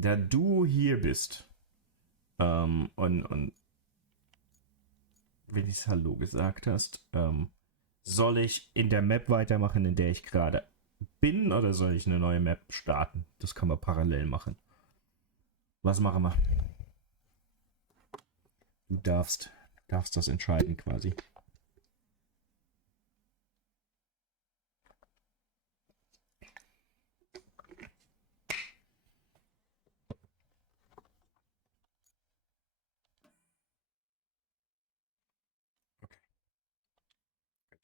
da du hier bist, und wenn ich Hallo gesagt hast, soll ich in der Map weitermachen, in der ich gerade bin, oder soll ich eine neue Map starten? Das kann man parallel machen. Was machen wir? Du darfst das entscheiden quasi.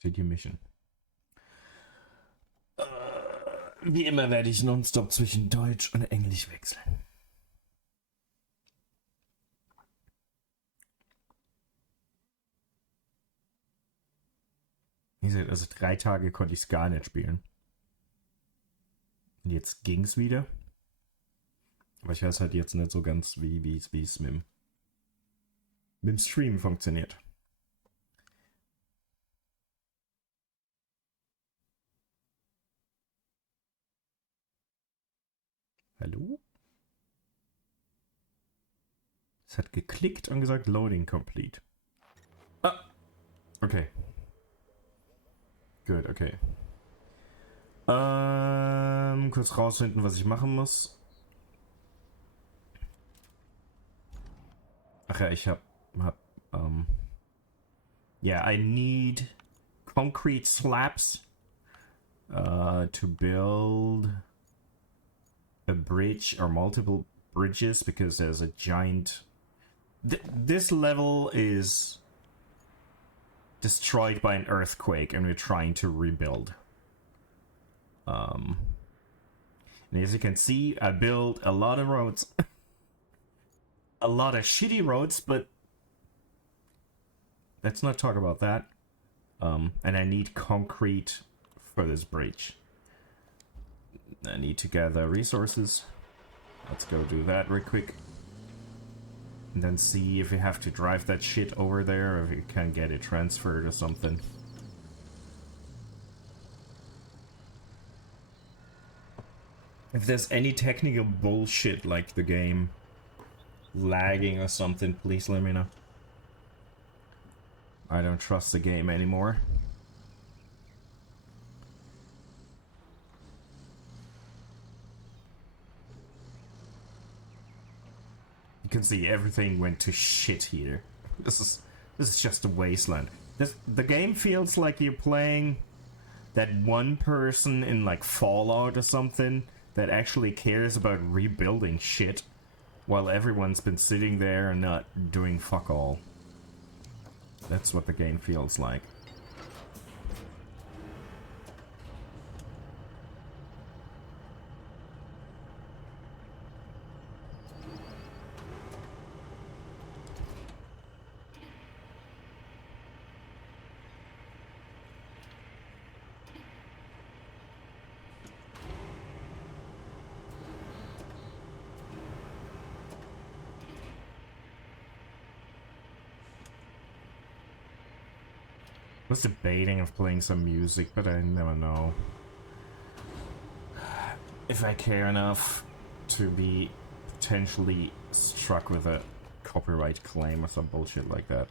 Die Mission. Wie immer werde ich nonstop zwischen Deutsch und Englisch wechseln. Wie gesagt, also 3 Tage konnte ich es gar nicht spielen. Und jetzt ging's wieder. Aber ich weiß halt jetzt nicht so ganz, wie es mit dem Stream funktioniert. Hallo? Es hat geklickt und gesagt Loading Complete. Ah! Okay. Gut, okay. Kurz rausfinden, was ich machen muss. Ach ja, ich hab yeah, I need concrete slabs to build a bridge or multiple bridges because there's a giant... this level is destroyed by an earthquake and we're trying to rebuild. And as you can see, I built a lot of roads. A lot of shitty roads, but let's not talk about that. And I need concrete for this bridge. I need to gather resources. Let's go do that real quick. And then see if we have to drive that shit over there or if we can get it transferred or something. If there's any technical bullshit like the game lagging or something, please let me know. I don't trust the game anymore. You can see everything went to shit here. This is just a wasteland. The game feels like you're playing that one person in like Fallout or something that actually cares about rebuilding shit while everyone's been sitting there and not doing fuck all. That's what the game feels like. I was debating of playing some music, but I never know if I care enough to be potentially struck with a copyright claim or some bullshit like that.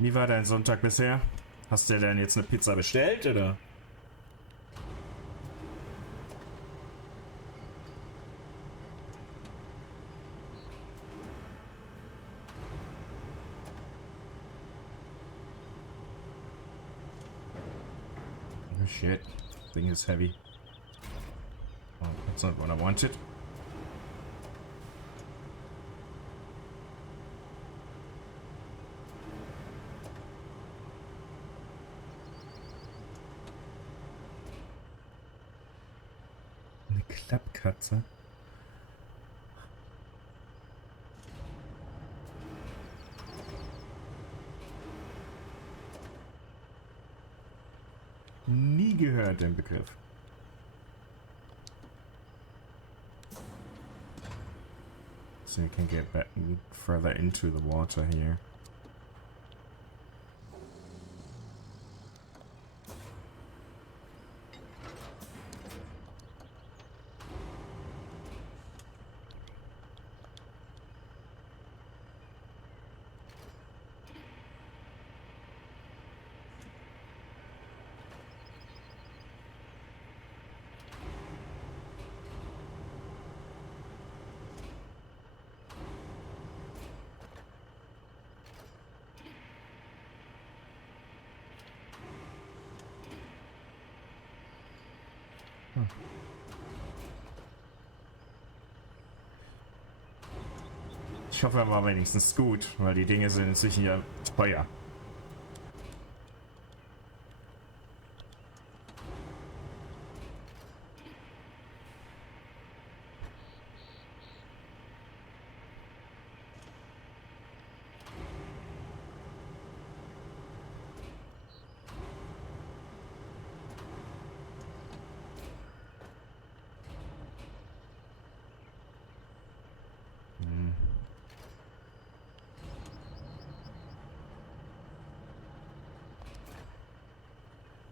Wie war dein Sonntag bisher? Hast du denn jetzt eine Pizza bestellt, oder? Oh shit, thing is heavy. Oh, that's not what I wanted. Klappkatze. Nie gehört, den Begriff. So you can get back further into the water here. Ich hoffe, er war wenigstens gut, weil die Dinge sind sicher teuer.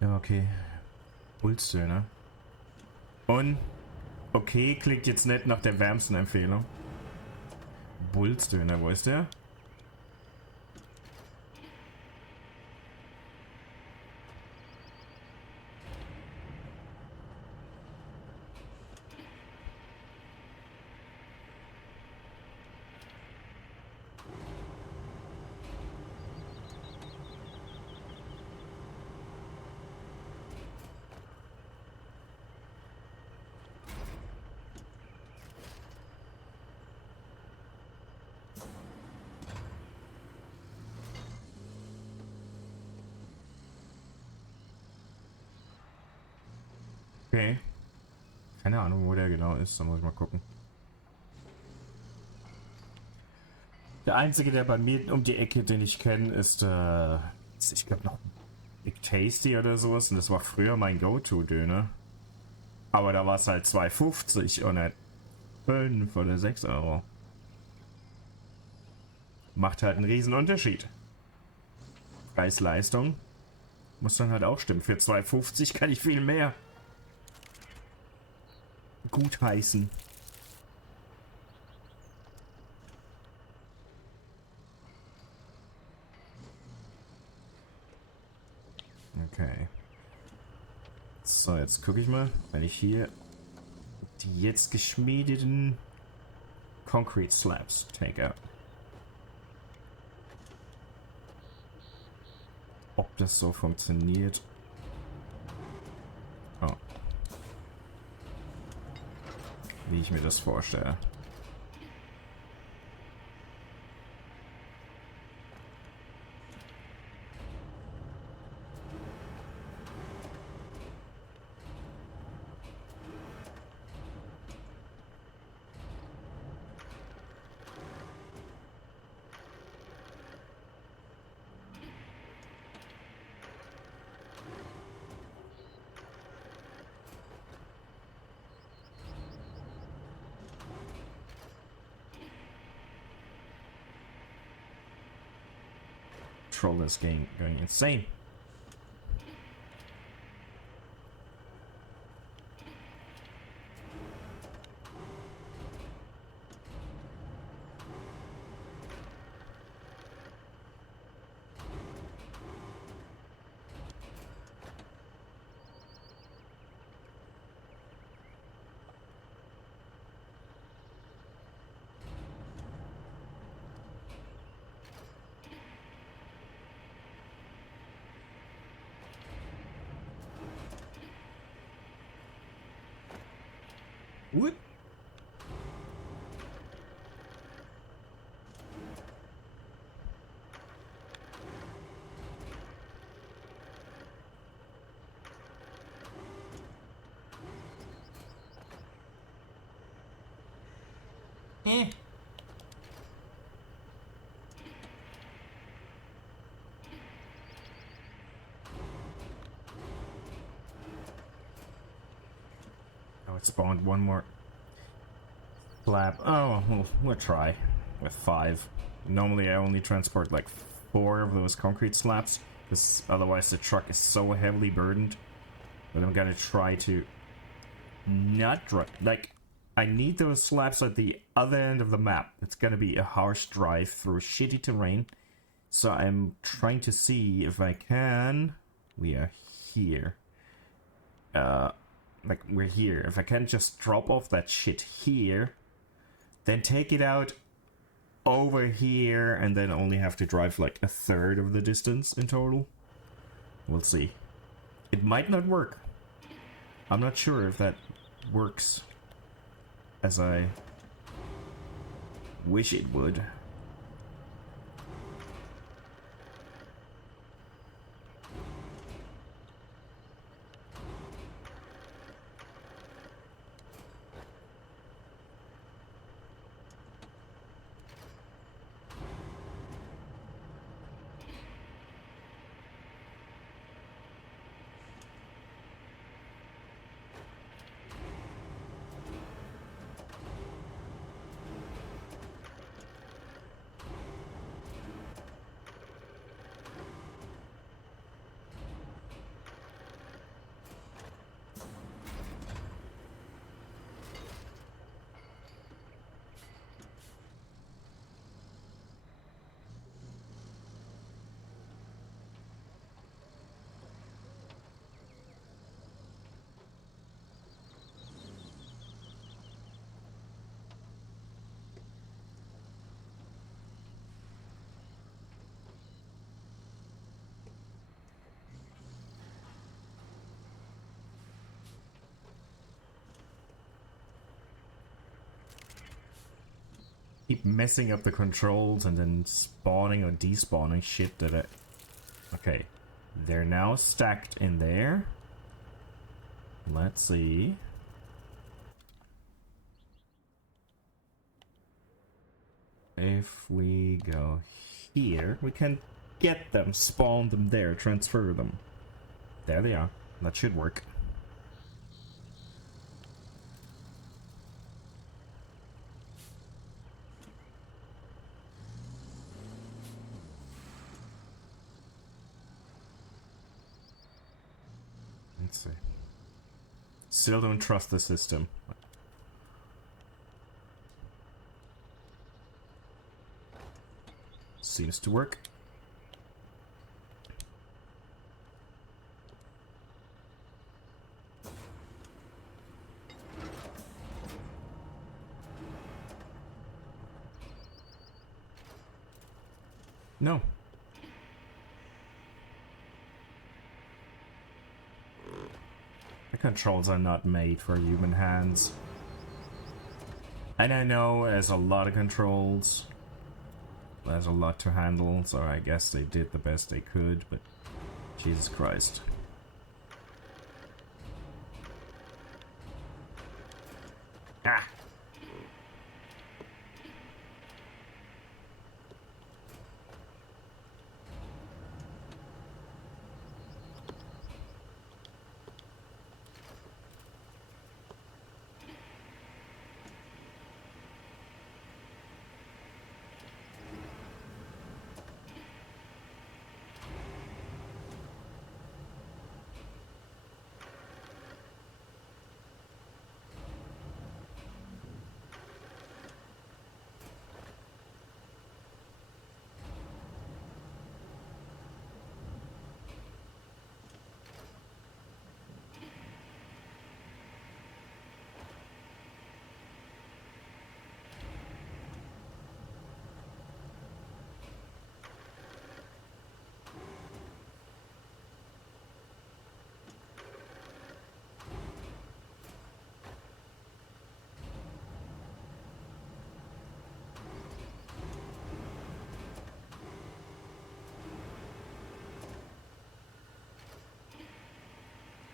Ja, okay. Pulsdöner. Und okay, klingt jetzt nicht nach der wärmsten Empfehlung. Pulsdöner, wo ist der? Okay. Keine Ahnung, wo der genau ist. Da muss ich mal gucken. Der einzige, der bei mir um die Ecke, den ich kenne, ist, ich glaube noch Big Tasty oder sowas. Und das war früher mein Go-To-Döner. Aber da war es halt 2,50 und nicht 5 oder 6 Euro. Macht halt einen riesen Unterschied. Preis-Leistung muss dann halt auch stimmen. Für 2,50 kann ich viel mehr gutheißen. Okay. So, jetzt gucke ich mal, wenn ich hier die jetzt geschmiedeten Concrete Slabs take out. Ob das so funktioniert. Oh. Wie ich mir das vorstelle. This game going insane. What? Eh. Oh, it spawned one more. Slab. Oh, we'll try with 5. Normally I only transport like 4 of those concrete slabs, because otherwise the truck is so heavily burdened. But I'm gonna try to not drive. Like, I need those slabs at the other end of the map. It's gonna be a harsh drive through shitty terrain. So I'm trying to see if I can... We are here. Like, we're here. If I can just drop off that shit here, then take it out over here, and then only have to drive like a third of the distance in total. We'll see. It might not work. I'm not sure if that works as I wish it would. Keep messing up the controls and then spawning or despawning shit that I... Okay. They're now stacked in there. Let's see. If we go here, we can get them, spawn them there, transfer them. There they are. That should work. Let's see. Still don't trust the system. Seems to work. No. The controls are not made for human hands. And I know there's a lot of controls. There's a lot to handle, so I guess they did the best they could, but Jesus Christ. Ah!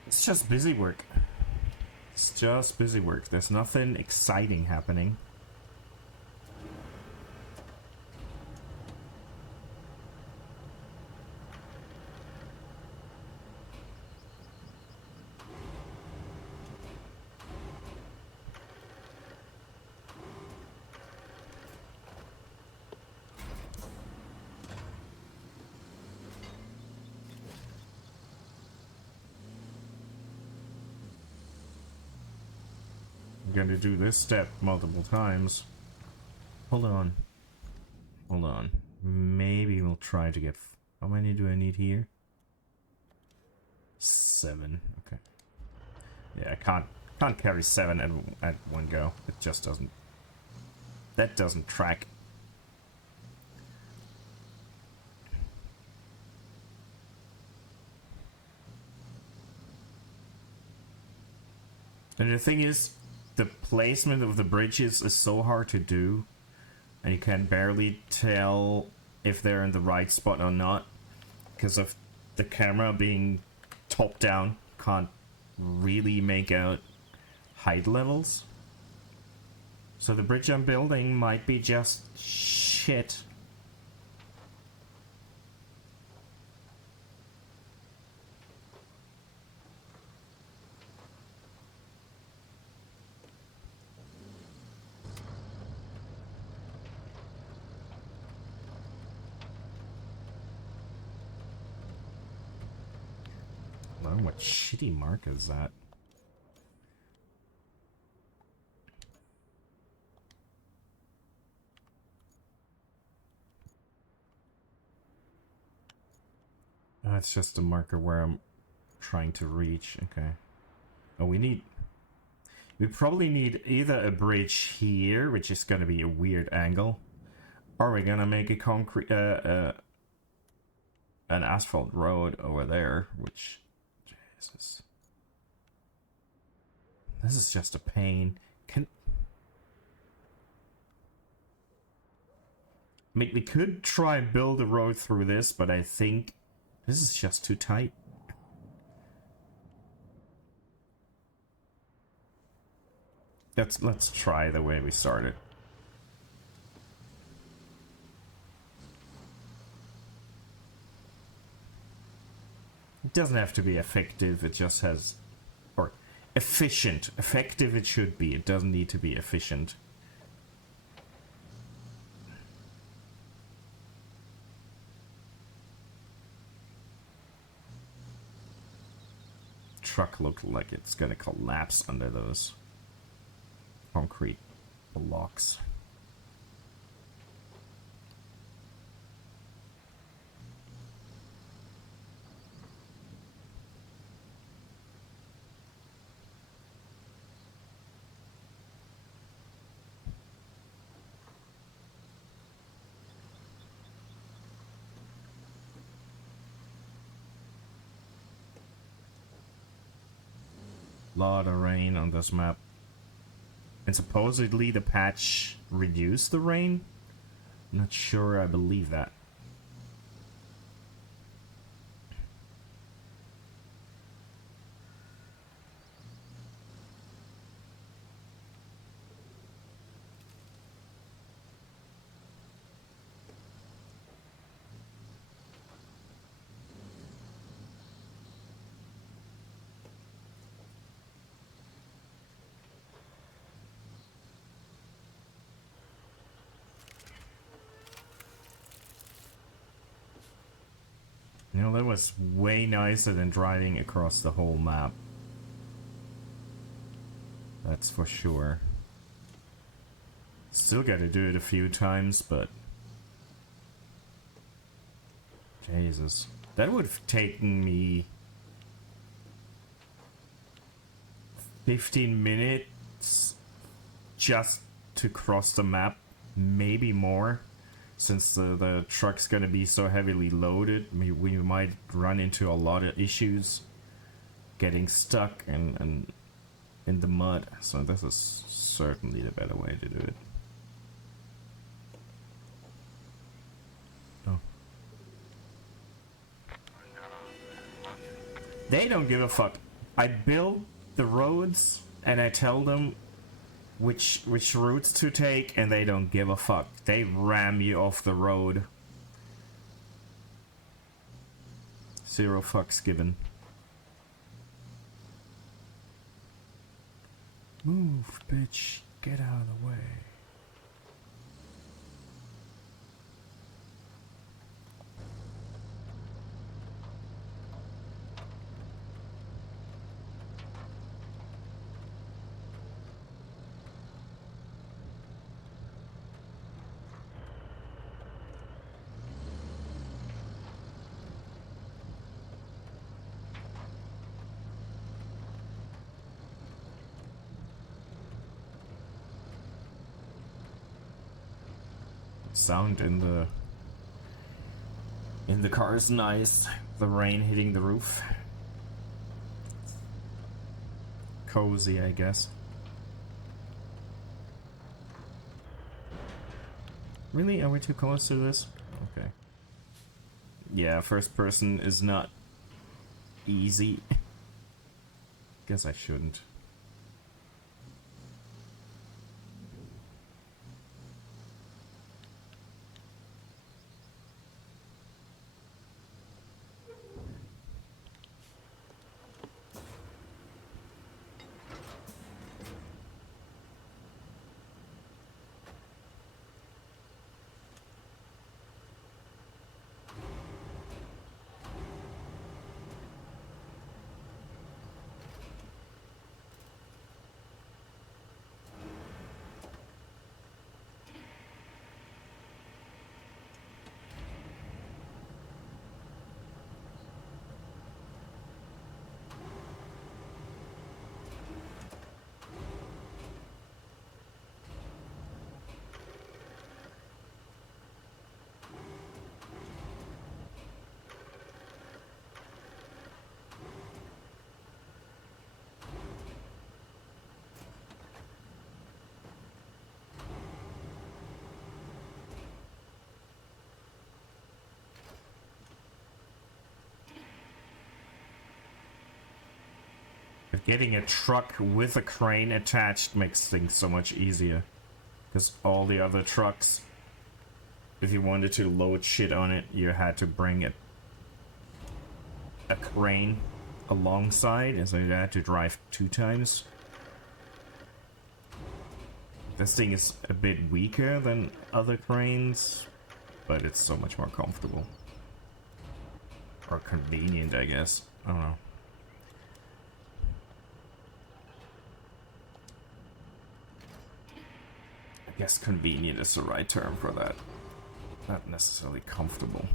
It's just busy work. It's just busy work. There's nothing exciting happening. I'm gonna do this step multiple times. Hold on. Hold on. Maybe we'll try to get... How many do I need here? 7. Okay. Yeah, I can't carry 7 at one go. It just doesn't... That doesn't track. And the thing is, the placement of the bridges is so hard to do, and you can barely tell if they're in the right spot or not, because of the camera being top down. Can't really make out height levels. So the bridge I'm building might be just shit. What shitty mark is that? Oh, it's just a marker where I'm trying to reach. Okay. Oh, we probably need either a bridge here, which is gonna be a weird angle, or we're gonna make a concrete, an asphalt road over there, which... Jesus. This is just a pain. I mean, we could try and build a road through this, but I think this is just too tight. Let's try the way we started. It doesn't have to be effective, it just has... Or efficient. Effective it should be, it doesn't need to be efficient. Truck looked like it's gonna collapse under those concrete blocks. Lot of rain on this map. And supposedly the patch reduced the rain? I'm not sure I believe that. You know, that was way nicer than driving across the whole map. That's for sure. Still gotta do it a few times, but... Jesus. That would have taken me... 15 minutes just to cross the map. Maybe more. Since the truck's gonna be so heavily loaded, we might run into a lot of issues getting stuck and in the mud. So this is certainly the better way to do it. Oh. They don't give a fuck. I build the roads and I tell them which routes to take, and they don't give a fuck. They ram you off the road. Zero fucks given. Move, bitch. Get out of the way. Sound in the car is nice. The rain hitting the roof. Cozy, I guess. Really? Are we too close to this? Okay. Yeah, first person is not easy. Guess I shouldn't. But getting a truck with a crane attached makes things so much easier. Because all the other trucks, if you wanted to load shit on it, you had to bring a crane alongside, and so you had to drive 2 times. This thing is a bit weaker than other cranes, but it's so much more comfortable. Or convenient, I guess. I don't know. I guess convenient is the right term for that. Not necessarily comfortable.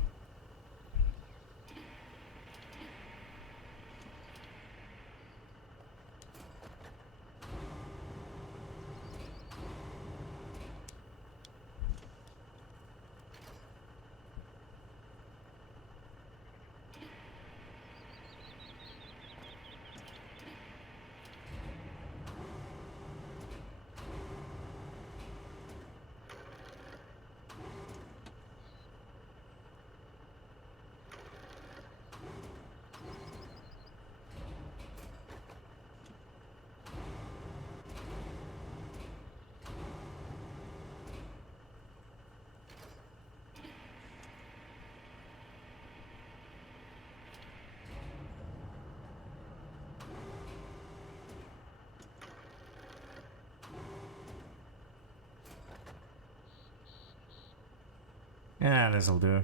Yeah, this'll do.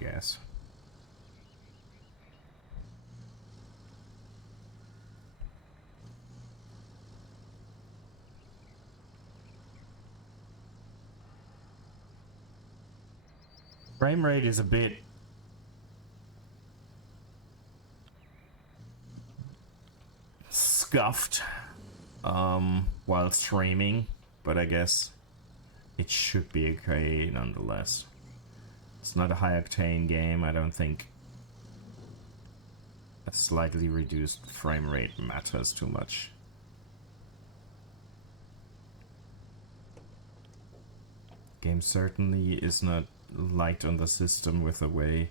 Guess. Frame rate is a bit scuffed while streaming, but I guess it should be okay nonetheless. It's not a high octane game. I don't think a slightly reduced frame rate matters too much. Game certainly is not light on the system with the way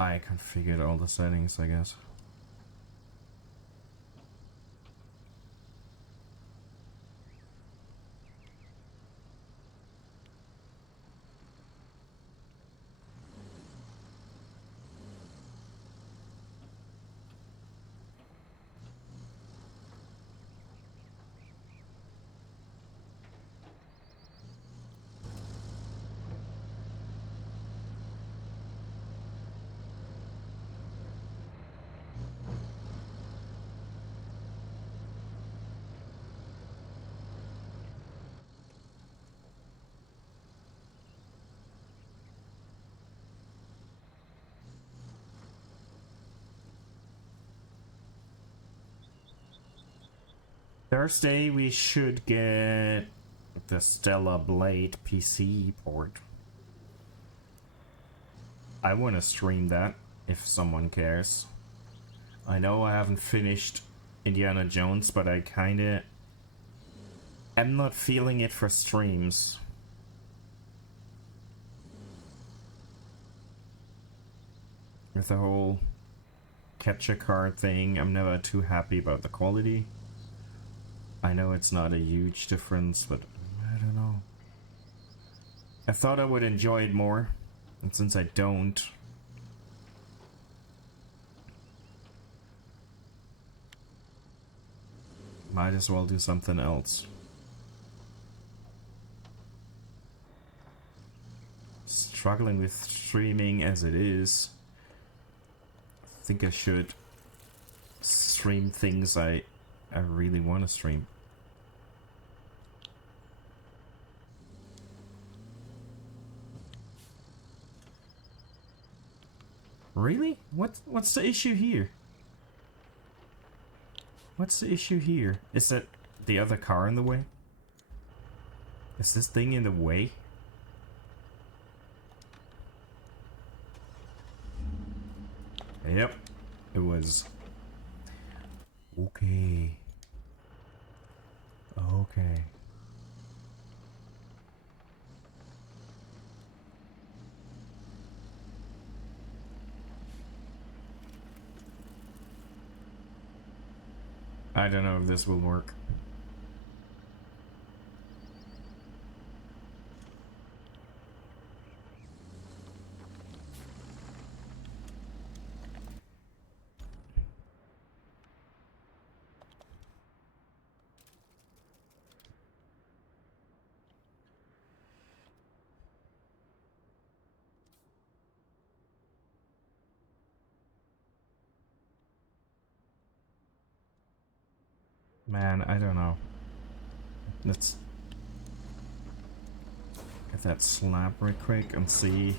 I configured all the settings, I guess. Thursday we should get the Stella Blade PC port. I want to stream that if someone cares. I know I haven't finished Indiana Jones, but I kinda am not feeling it for streams. With the whole capture card thing, I'm never too happy about the quality. I know it's not a huge difference, but I don't know. I thought I would enjoy it more, and since I don't... might as well do something else. Struggling with streaming as it is. I think I should stream things I really want to stream. Really? What's the issue here? What's the issue here? Is that the other car in the way? Is this thing in the way? Yep, it was. Okay. Okay. I don't know if this will work. Man, I don't know. Let's get that slab real quick and see.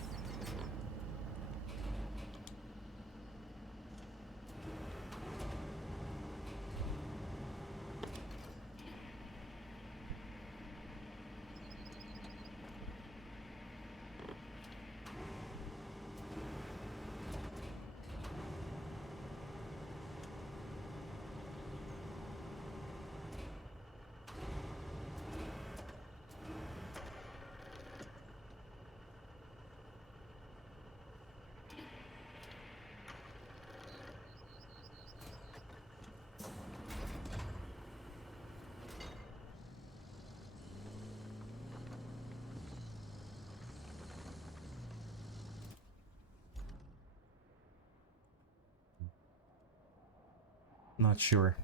Not sure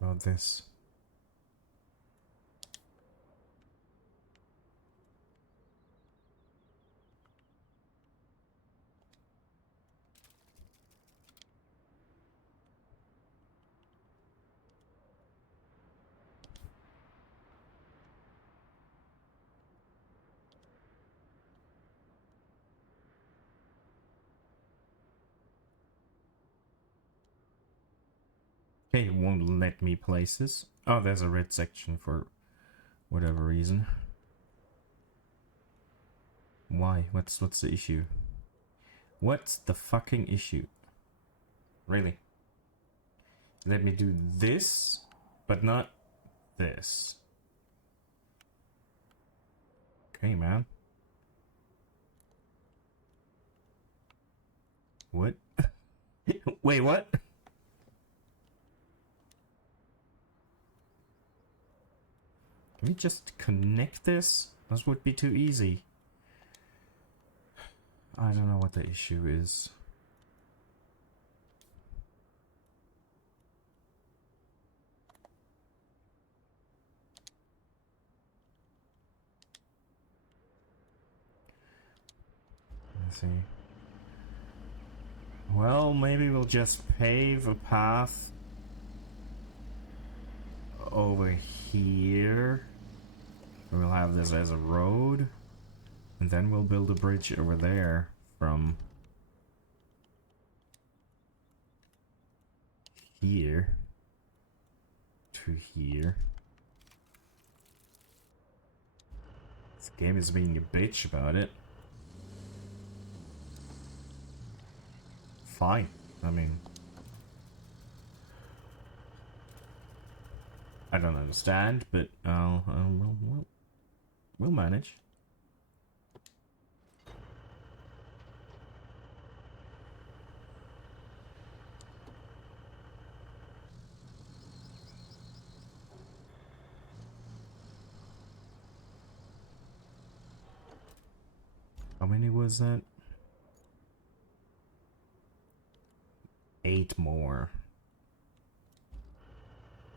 about this. Okay, it won't let me place this. Oh, there's a red section for whatever reason. Why? What's the issue? What's the fucking issue? Really? Let me do this, but not this. Okay, man. What? Wait, what? Can we just connect this? This would be too easy. I don't know what the issue is. Let's see. Well, maybe we'll just pave a path over here. We'll have this as a road, and then we'll build a bridge over there from here through here. This game is being a bitch about it. Fine. I mean, I don't understand, but we'll manage. How many was that? 8 more.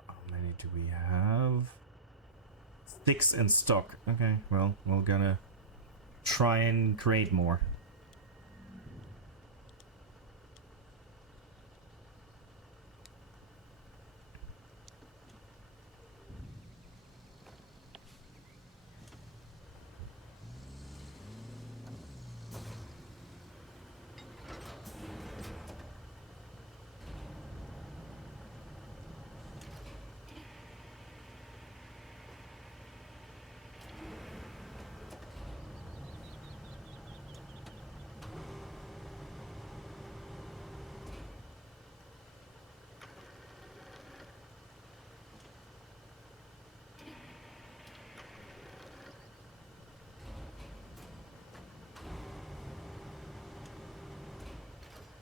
How many do we have? 6 in stock. Okay, well, we're gonna try and create more.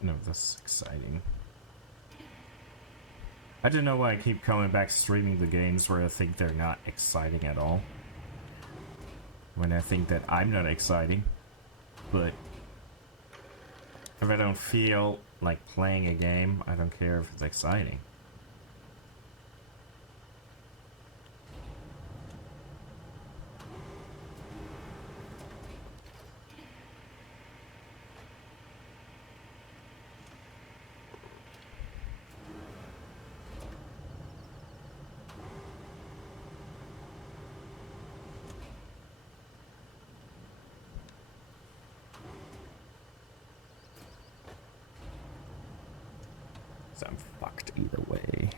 No, this is exciting. I don't know why I keep coming back streaming the games where I think they're not exciting at all. When I think that I'm not exciting. But if I don't feel like playing a game, I don't care if it's exciting. I'm fucked either way.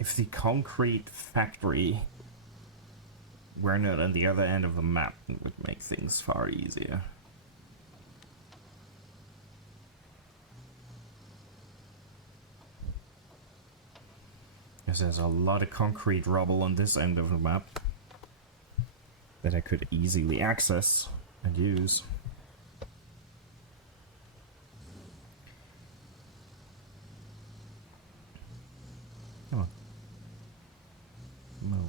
If the concrete factory were not on the other end of the map, it would make things far easier. Because there's a lot of concrete rubble on this end of the map that I could easily access and use. Come on. Move.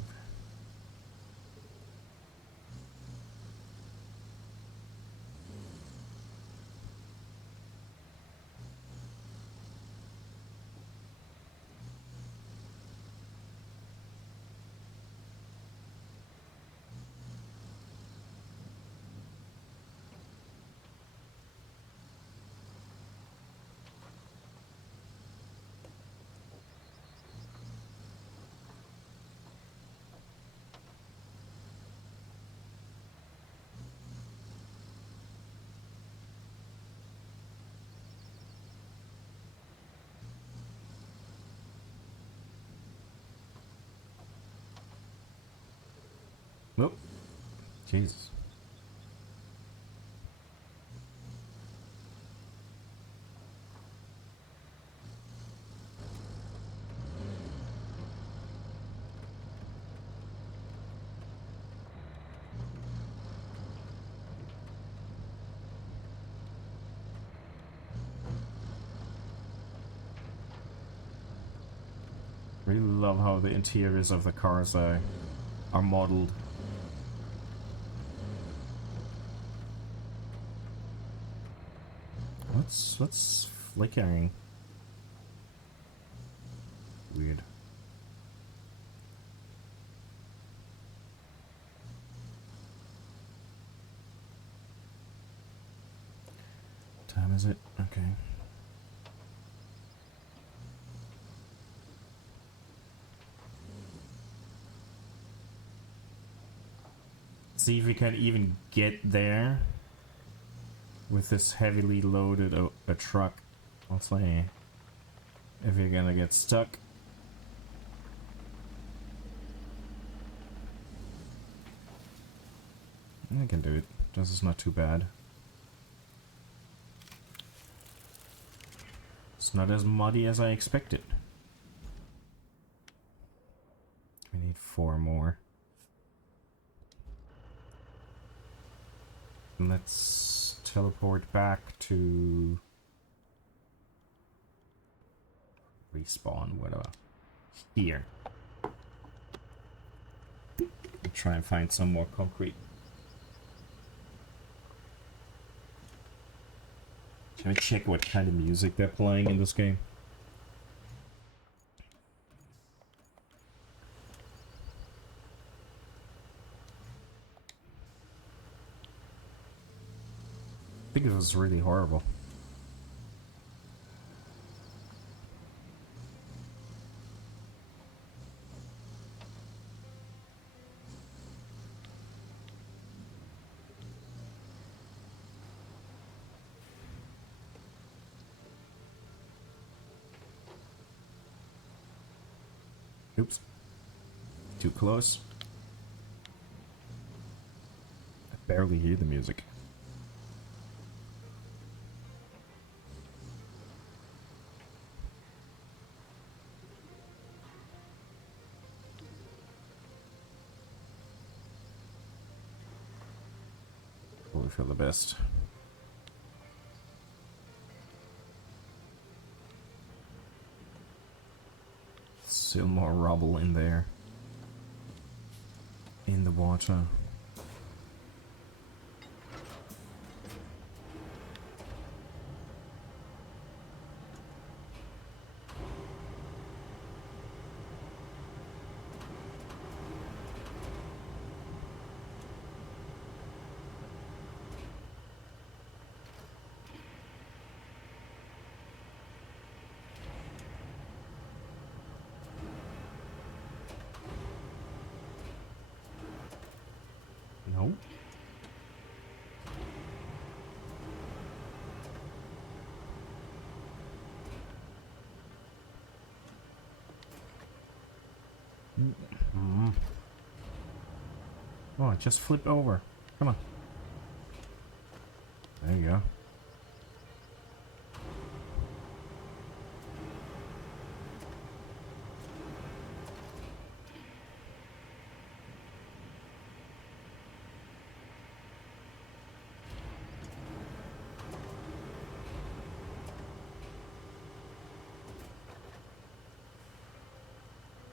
Whoop. Jesus. Really love how the interiors of the cars are modeled. What's flickering? Weird. Time is it? Okay. See if we can even get there with this heavily loaded a truck. I'll say if you're gonna get stuck. I can do it. This is not too bad. It's not as muddy as I expected. We need 4 more. Let's teleport back to respawn, whatever. Here. Try and find some more concrete. Can I check what kind of music they're playing in this game? I think it was really horrible. Oops. Too close. I barely hear the music. Hope for the best. Still more rubble in there. In the water. No. Oh, just flip over. Come on. There you go.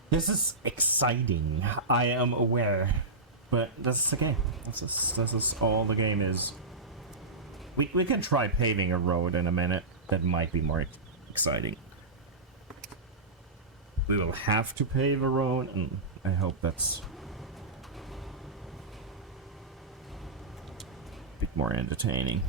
This is exciting, I am aware, but this is the game. This is all the game is. We can try paving a road in a minute. That might be more exciting. We will have to pave a road, and I hope that's a bit more entertaining.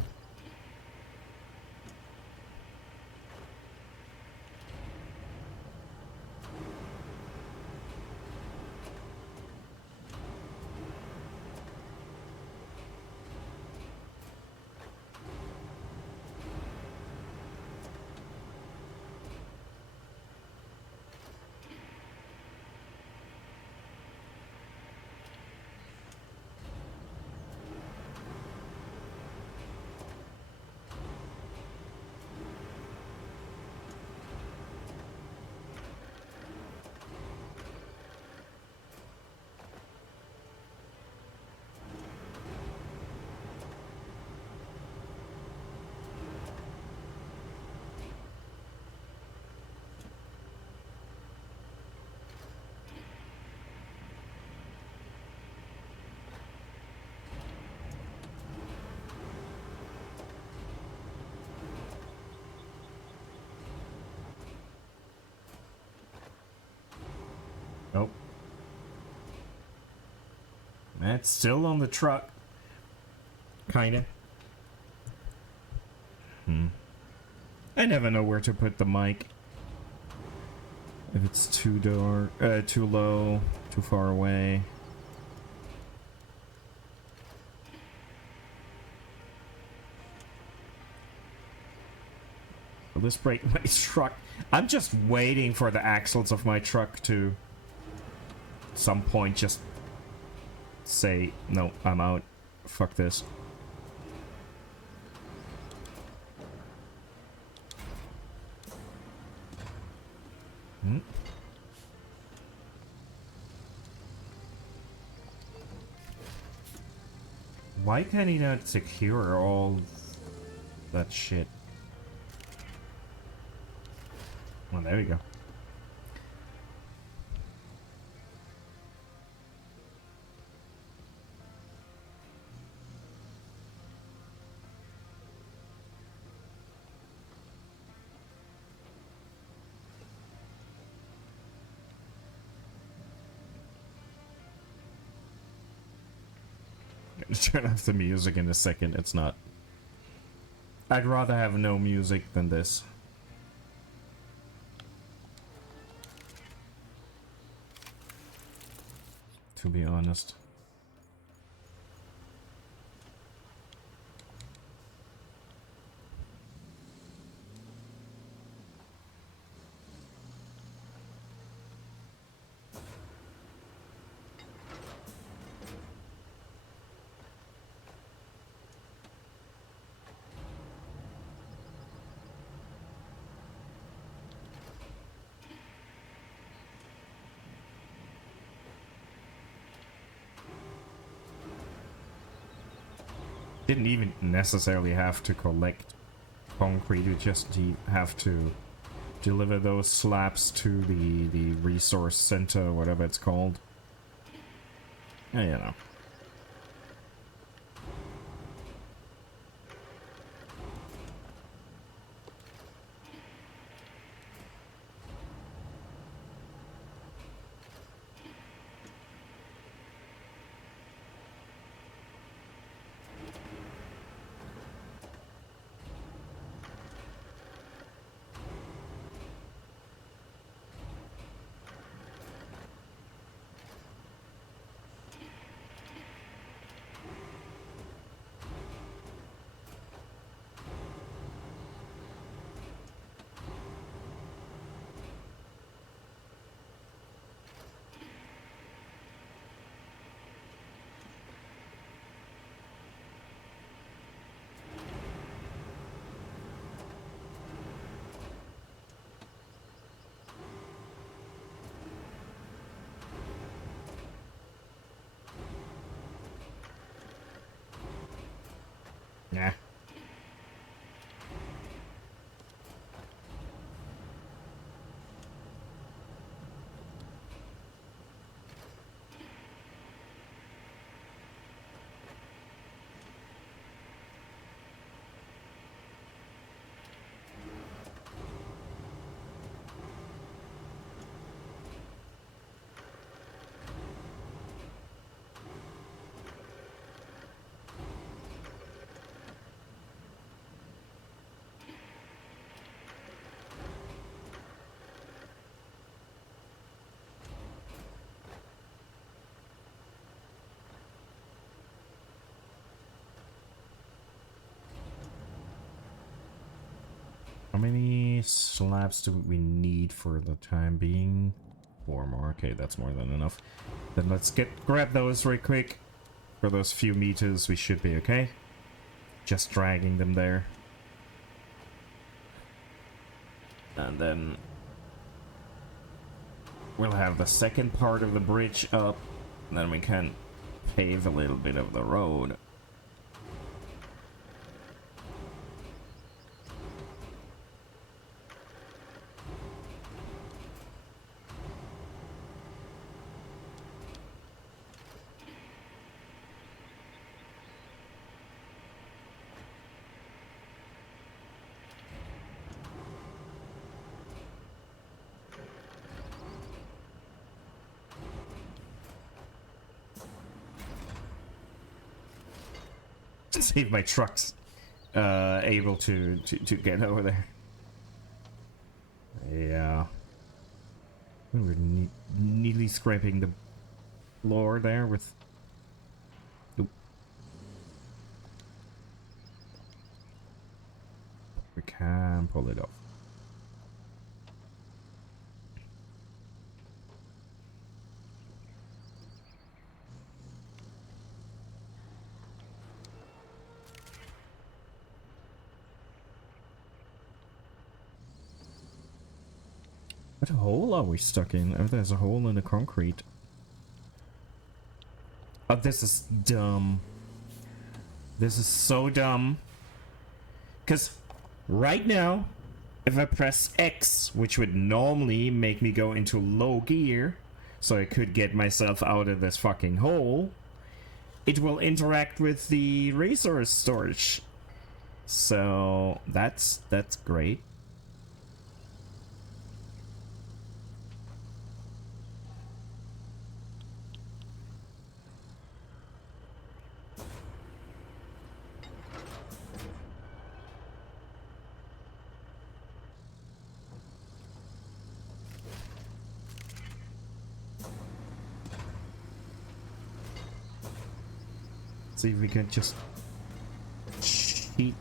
It's still on the truck. Kinda. I never know where to put the mic. If it's too dark, too low, too far away. Will this break my truck? I'm just waiting for the axles of my truck to some point just say, no, I'm out. Fuck this. Why can he not secure all that shit? Well, there we go. Turn off the music in a second. It's not. I'd rather have no music than this. To be honest. Didn't even necessarily have to collect concrete, we just have to deliver those slabs to the resource center, whatever it's called. Yeah, you know. Nah. How many slabs do we need for the time being? 4 more. Okay, that's more than enough. Then let's grab those right quick. For those few meters, we should be okay. Just dragging them there. And then we'll have the second part of the bridge up. And then we can pave a little bit of the road. to save my trucks able to get over there. Yeah. We're neatly scraping the floor there with... Oop. We can pull it off. What hole are we stuck in? Oh, there's a hole in the concrete. Oh, this is dumb. This is so dumb. Because right now, if I press X, which would normally make me go into low gear, so I could get myself out of this fucking hole, it will interact with the resource storage. So that's great. See if we can just cheat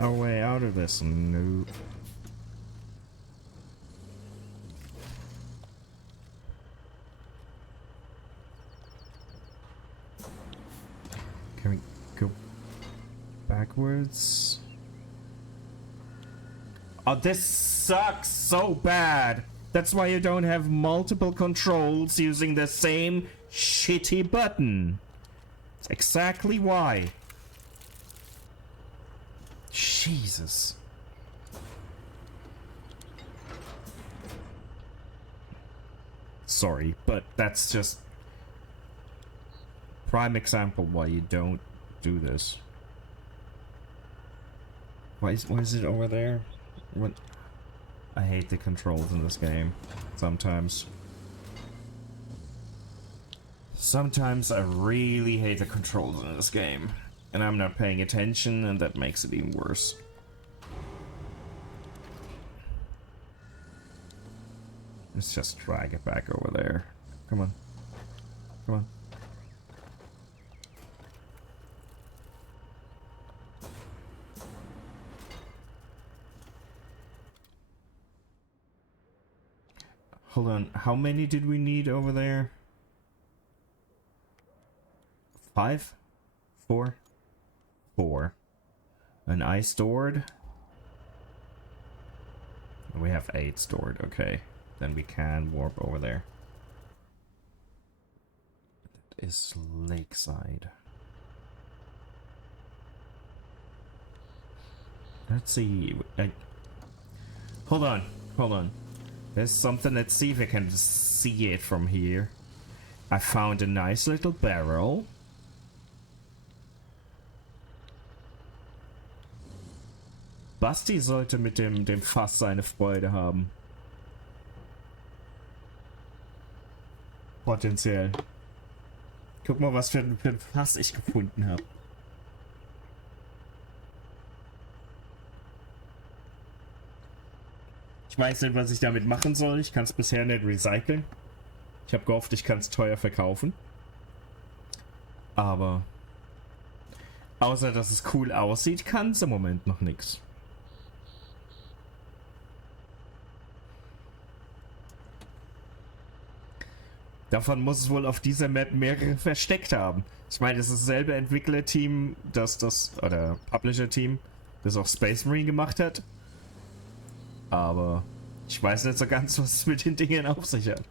our way out of this. No. Can we go backwards? Oh, this sucks so bad. That's why you don't have multiple controls using the same shitty button. Exactly why. Jesus. Sorry, but that's just prime example why you don't do this. Why is it over there? What? I hate the controls in this game. Sometimes. Sometimes I really hate the controls in this game. And I'm not paying attention, and that makes it even worse. Let's just drag it back over there. Come on. Come on. Hold on. How many did we need over there? 5? 4? 4. And I stored? We have 8 stored. Okay. Then we can warp over there. That is lakeside. Let's see. Hold on. Hold on. There's something. Let's see if I can see it from here. I found a nice little barrel. Basti sollte mit dem Fass seine Freude haben. Potenziell. Guck mal, was für ein Fass ich gefunden habe. Ich weiß nicht, was ich damit machen soll. Ich kann es bisher nicht recyceln. Ich habe gehofft, ich kann es teuer verkaufen. Aber außer, dass es cool aussieht, kann es im Moment noch nichts. Davon muss es wohl auf dieser Map mehrere versteckt haben. Ich meine, es ist dasselbe Entwicklerteam, oder Publisher-Team, das auch Space Marine gemacht hat. Aber ich weiß nicht so ganz, was es mit den Dingen auf sich hat.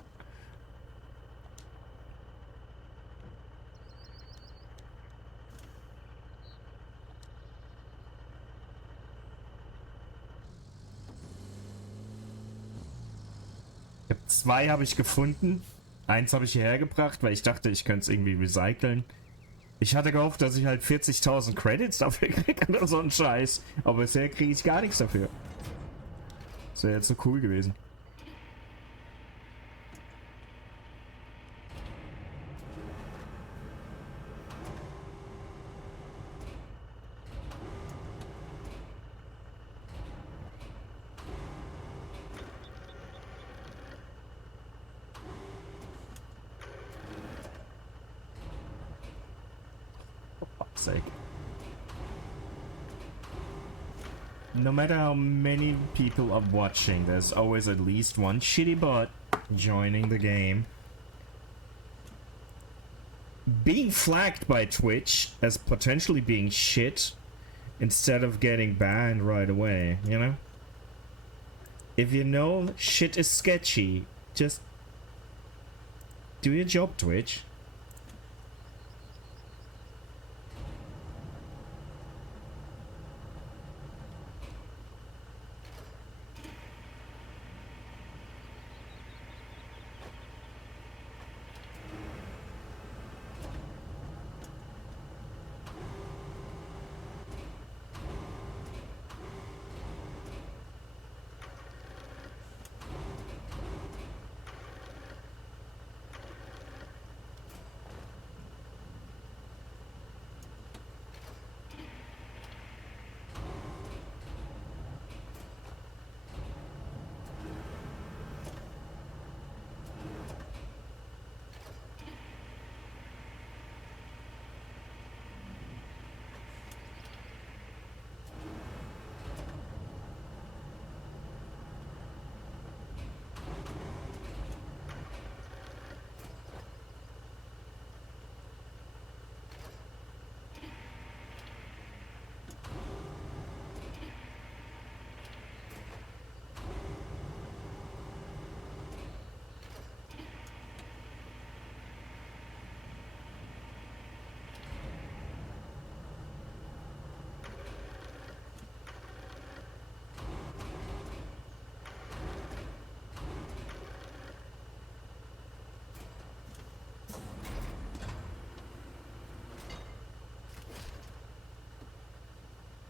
Zwei habe ich gefunden. Eins habe ich hierher gebracht, weil ich dachte, ich könnte es irgendwie recyceln. Ich hatte gehofft, dass ich halt 40.000 Credits dafür kriege oder so einen Scheiß. Aber bisher kriege ich gar nichts dafür. Das wäre jetzt so cool gewesen. fuck's sake. No matter how many people are watching, there's always at least one shitty bot joining the game. Being flagged by Twitch as potentially being shit instead of getting banned right away, you know? If you know shit is sketchy, just do your job, Twitch.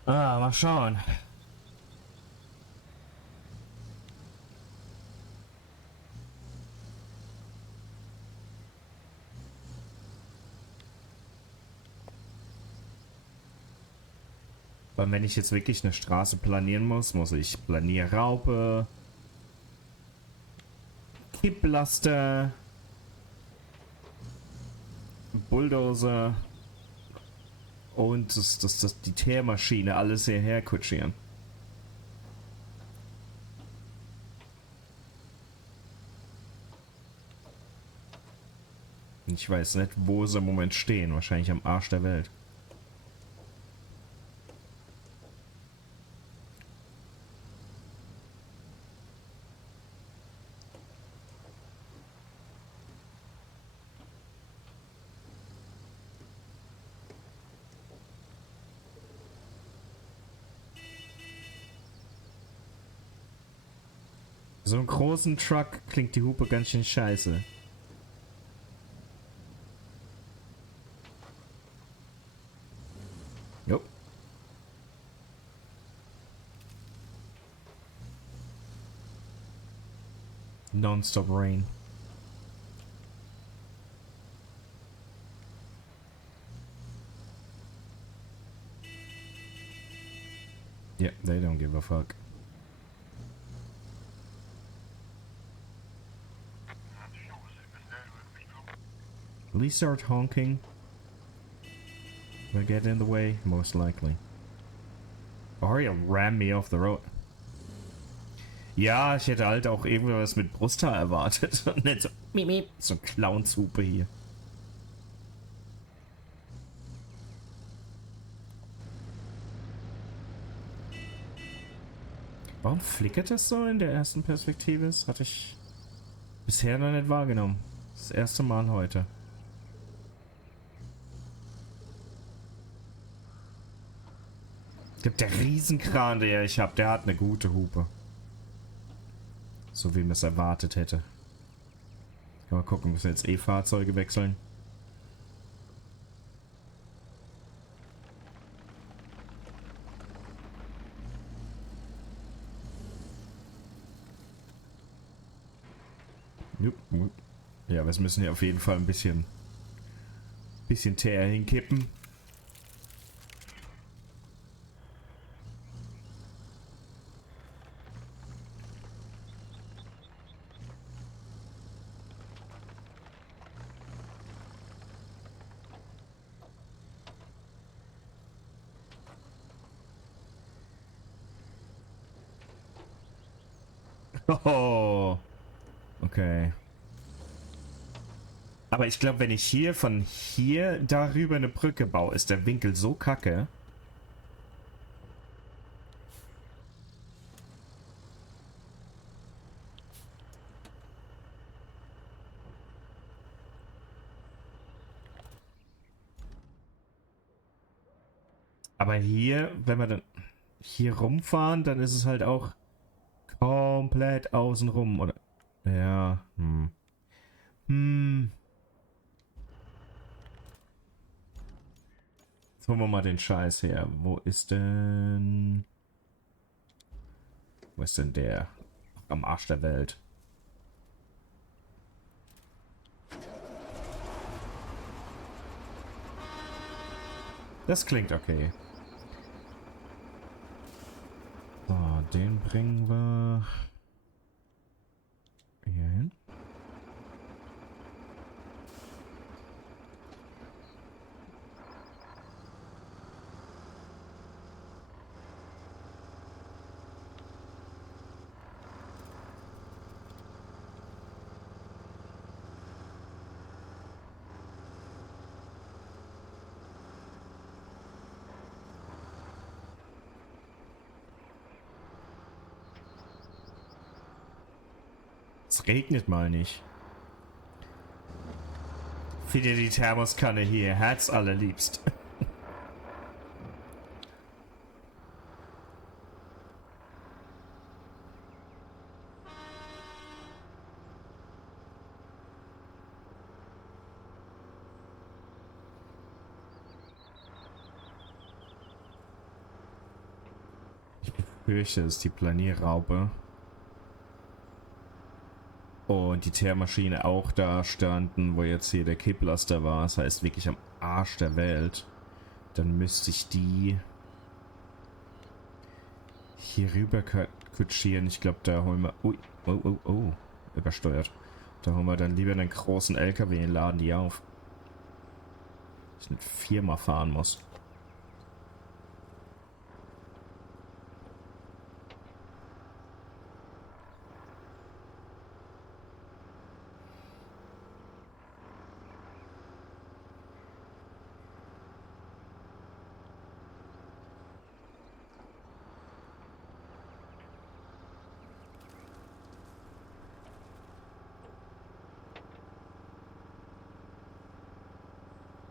Ah, mal schauen. Weil wenn ich jetzt wirklich eine Straße planieren muss, muss ich Planierraupe, Kipplaster, Bulldozer und die Teermaschine alles hierher kutschieren. Ich weiß nicht, wo sie im Moment stehen. Wahrscheinlich am Arsch der Welt. So einen großen Truck klingt die Hupe ganz schön scheiße. Jo. Non-stop rain. Yeah, they don't give a fuck. At least start honking. Will get in the way, most likely. Or he'll ram me off the road. Ja, ich hätte halt auch irgendwas mit Brusthaar erwartet. Und nicht so, miep, so Clownshupe hier. Warum flickert das so in der ersten Perspektive? Das hatte ich bisher noch nicht wahrgenommen. Das erste Mal heute. Ich glaube, der Riesenkran, der ich habe, der hat eine gute Hupe. So wie man es erwartet hätte. Mal gucken, müssen wir jetzt Fahrzeuge wechseln. Ja, aber es müssen ja auf jeden Fall ein bisschen Teer hinkippen. Oh, okay. Aber ich glaube, wenn ich hier von hier darüber eine Brücke baue, ist der Winkel so kacke. Aber hier, wenn wir dann hier rumfahren, dann ist es halt auch komplett außenrum, oder? Ja, Jetzt holen wir mal den Scheiß her. Wo ist denn... Wo ist denn der? Am Arsch der Welt. Das klingt okay. So, den bringen wir hier hin. Es regnet mal nicht. Finde die Thermoskanne hier, Herz allerliebst. Ich befürchte, es ist die Planierraupe. Und die Teermaschine auch da standen, wo jetzt hier der Kipplaster war. Das heißt wirklich am Arsch der Welt. Dann müsste ich die hier rüber kutschieren. Ich glaube, da holen wir... Ui, oh. Übersteuert. Da holen wir dann lieber einen großen LKW und laden die auf. Ich nicht viermal fahren muss.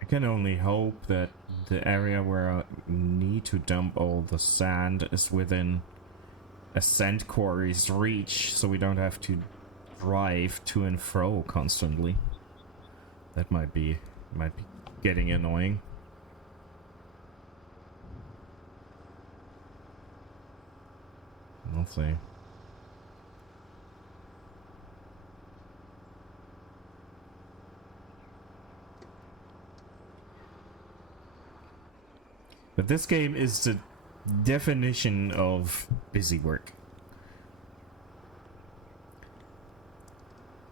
I can only hope that the area where I need to dump all the sand is within a sand quarry's reach, so we don't have to drive to and fro constantly. That might be getting annoying. We'll see. But this game is the definition of busy work.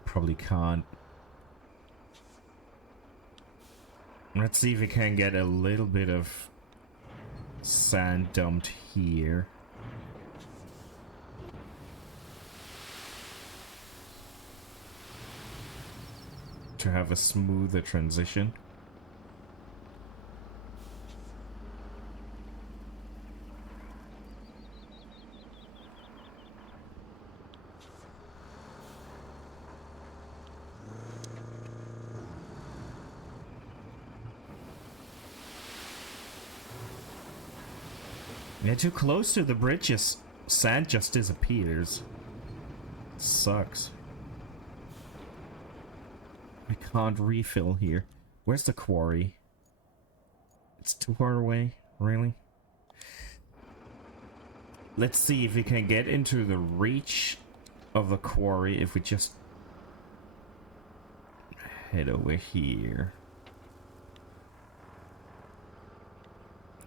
Probably can't. Let's see if we can get a little bit of sand dumped here. To have a smoother transition. Yeah, too close to the bridges. Sand just disappears. Sucks. I can't refill here. Where's the quarry? It's too far away, really? Let's see if we can get into the reach of the quarry if we just head over here.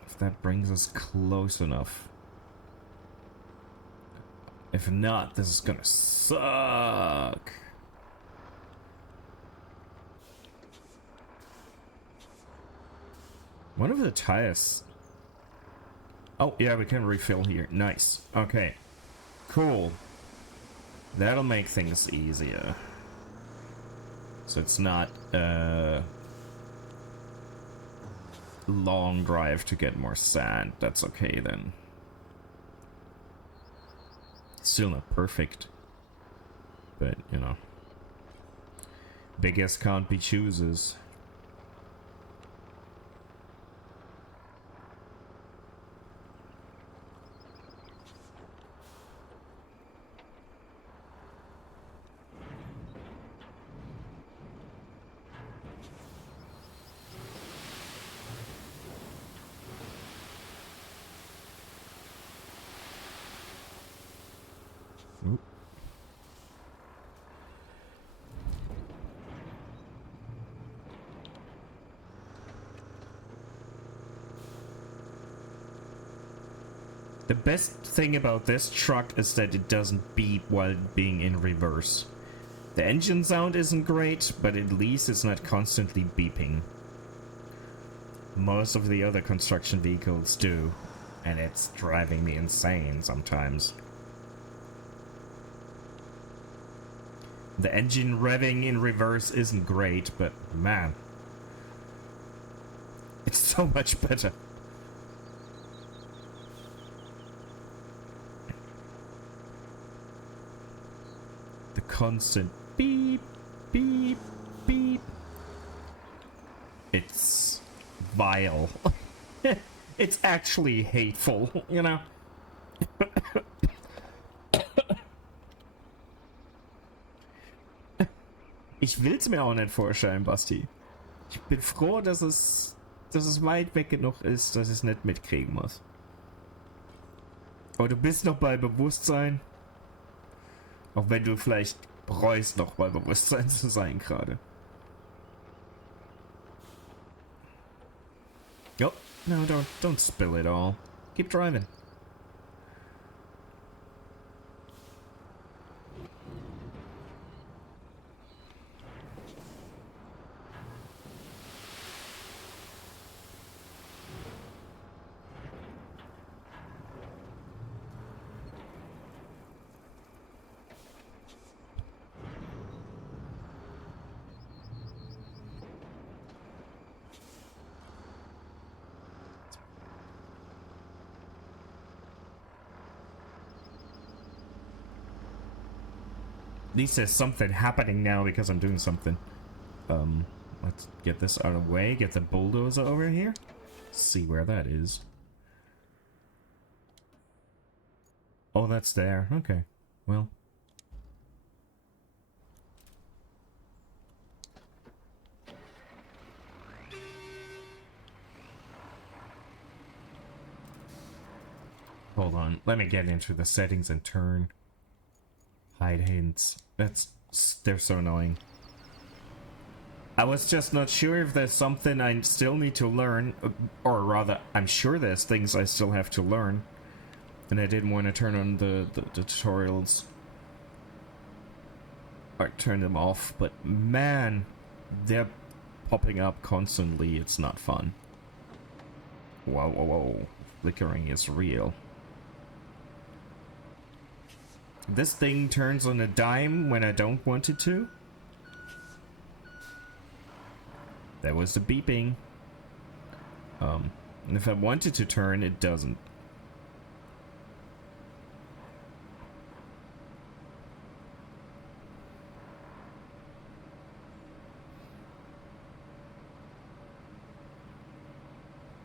If that brings us close enough. If not, this is gonna suck. One of the tires. Oh, yeah, we can refill here. Nice. Okay. Cool. That'll make things easier. So it's not a long drive to get more sand. That's okay then. Still not perfect. But, you know. Biggest can't be choosers. Oop. The best thing about this truck is that it doesn't beep while being in reverse. The engine sound isn't great, but at least it's not constantly beeping. Most of the other construction vehicles do, and it's driving me insane sometimes. The engine revving in reverse isn't great, but man, it's so much better. The constant beep, beep, beep. It's vile. It's actually hateful, you know? Ich will's mir auch nicht vorstellen, Basti. Ich bin froh, dass es weit weg genug ist, dass ich es nicht mitkriegen muss. Aber du bist noch bei Bewusstsein. Auch wenn du vielleicht bereust, noch bei Bewusstsein zu sein gerade. Oh, no, don't spill it all. Keep driving. At least there's something happening now because I'm doing something. Let's get this out of the way. Get the bulldozer over here. See where that is. Oh, that's there. Okay. Well. Hold on. Let me get into the settings and turn. Hide hints. They're so annoying. I was just not sure if there's something I still need to learn, or rather, I'm sure there's things I still have to learn, and I didn't want to turn on the tutorials or turn them off. But man, they're popping up constantly. It's not fun. Whoa, whoa, whoa! Flickering is real. This thing turns on a dime when I don't want it to. There was the beeping. And if I wanted to turn, it doesn't.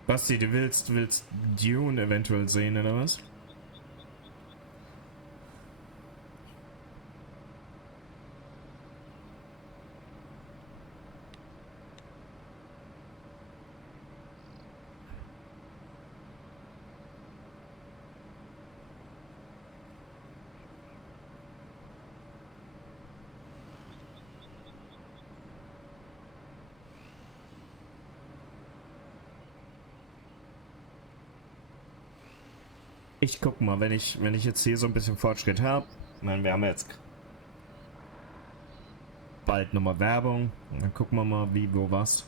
Basti, du willst Dune eventuell sehen, oder was? Ich guck mal, wenn ich jetzt hier so ein bisschen Fortschritt habe. Ich meine, wir haben jetzt bald nochmal Werbung. Dann gucken wir mal, wie, wo, was.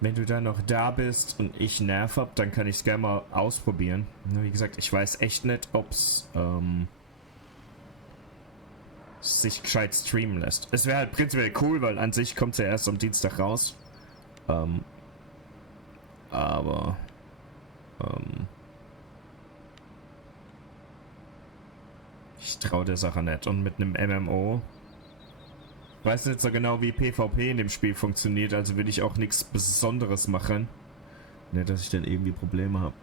Wenn du dann noch da bist und ich Nerv hab, dann kann ich es gerne mal ausprobieren. Wie gesagt, ich weiß echt nicht, ob's sich gescheit streamen lässt. Es wäre halt prinzipiell cool, weil an sich kommt es ja erst am Dienstag raus. Aber ich traue der Sache nicht. Und mit einem MMO, ich weiß nicht so genau, wie PvP in dem Spiel funktioniert, also will ich auch nichts Besonderes machen. Nicht, dass ich dann irgendwie Probleme habe.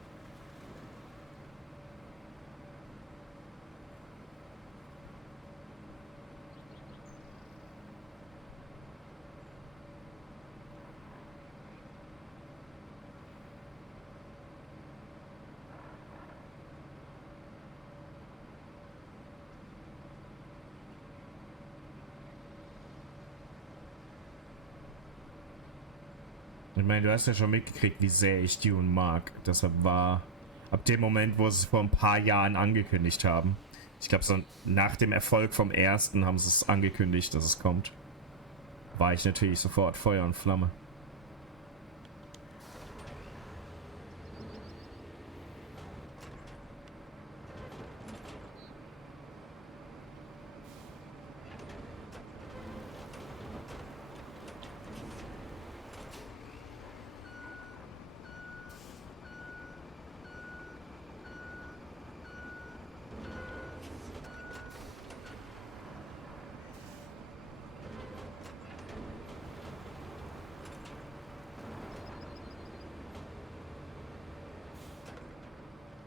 Ich meine, du hast ja schon mitgekriegt, wie sehr ich Dune mag. Deshalb war ab dem Moment, wo sie es vor ein paar Jahren angekündigt haben. Ich glaube, so nach dem Erfolg vom ersten haben sie es angekündigt, dass es kommt. War ich natürlich sofort Feuer und Flamme.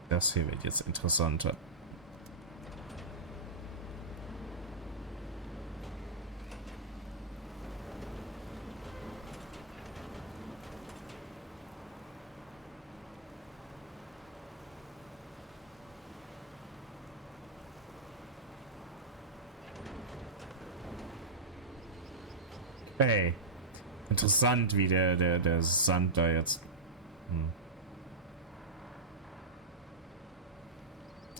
Das hier wird jetzt interessanter. Hey, interessant, wie der Sand da jetzt...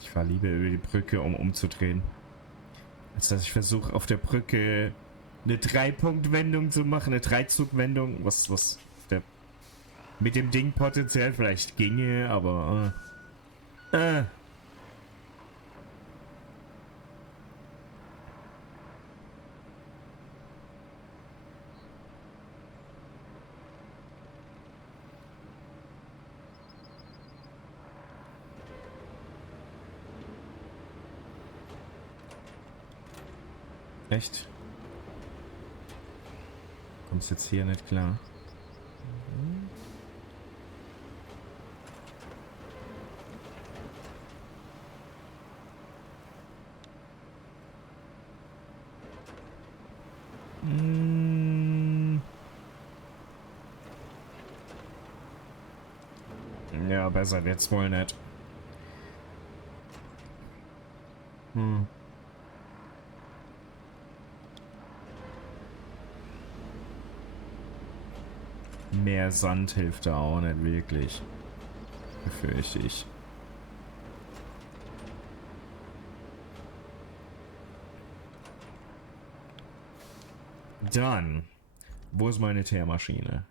Ich fahre lieber über die Brücke, um umzudrehen. Als dass ich versuche, auf der Brücke eine 3-Punkt-Wendung zu machen, eine 3-Zug-Wendung, was der mit dem Ding potenziell vielleicht ginge, aber... Echt? Kommst jetzt hier nicht klar? Ja, besser wird's wohl nicht. Mehr Sand hilft da auch nicht wirklich. Befürchte ich. Dann. Wo ist meine Teermaschine?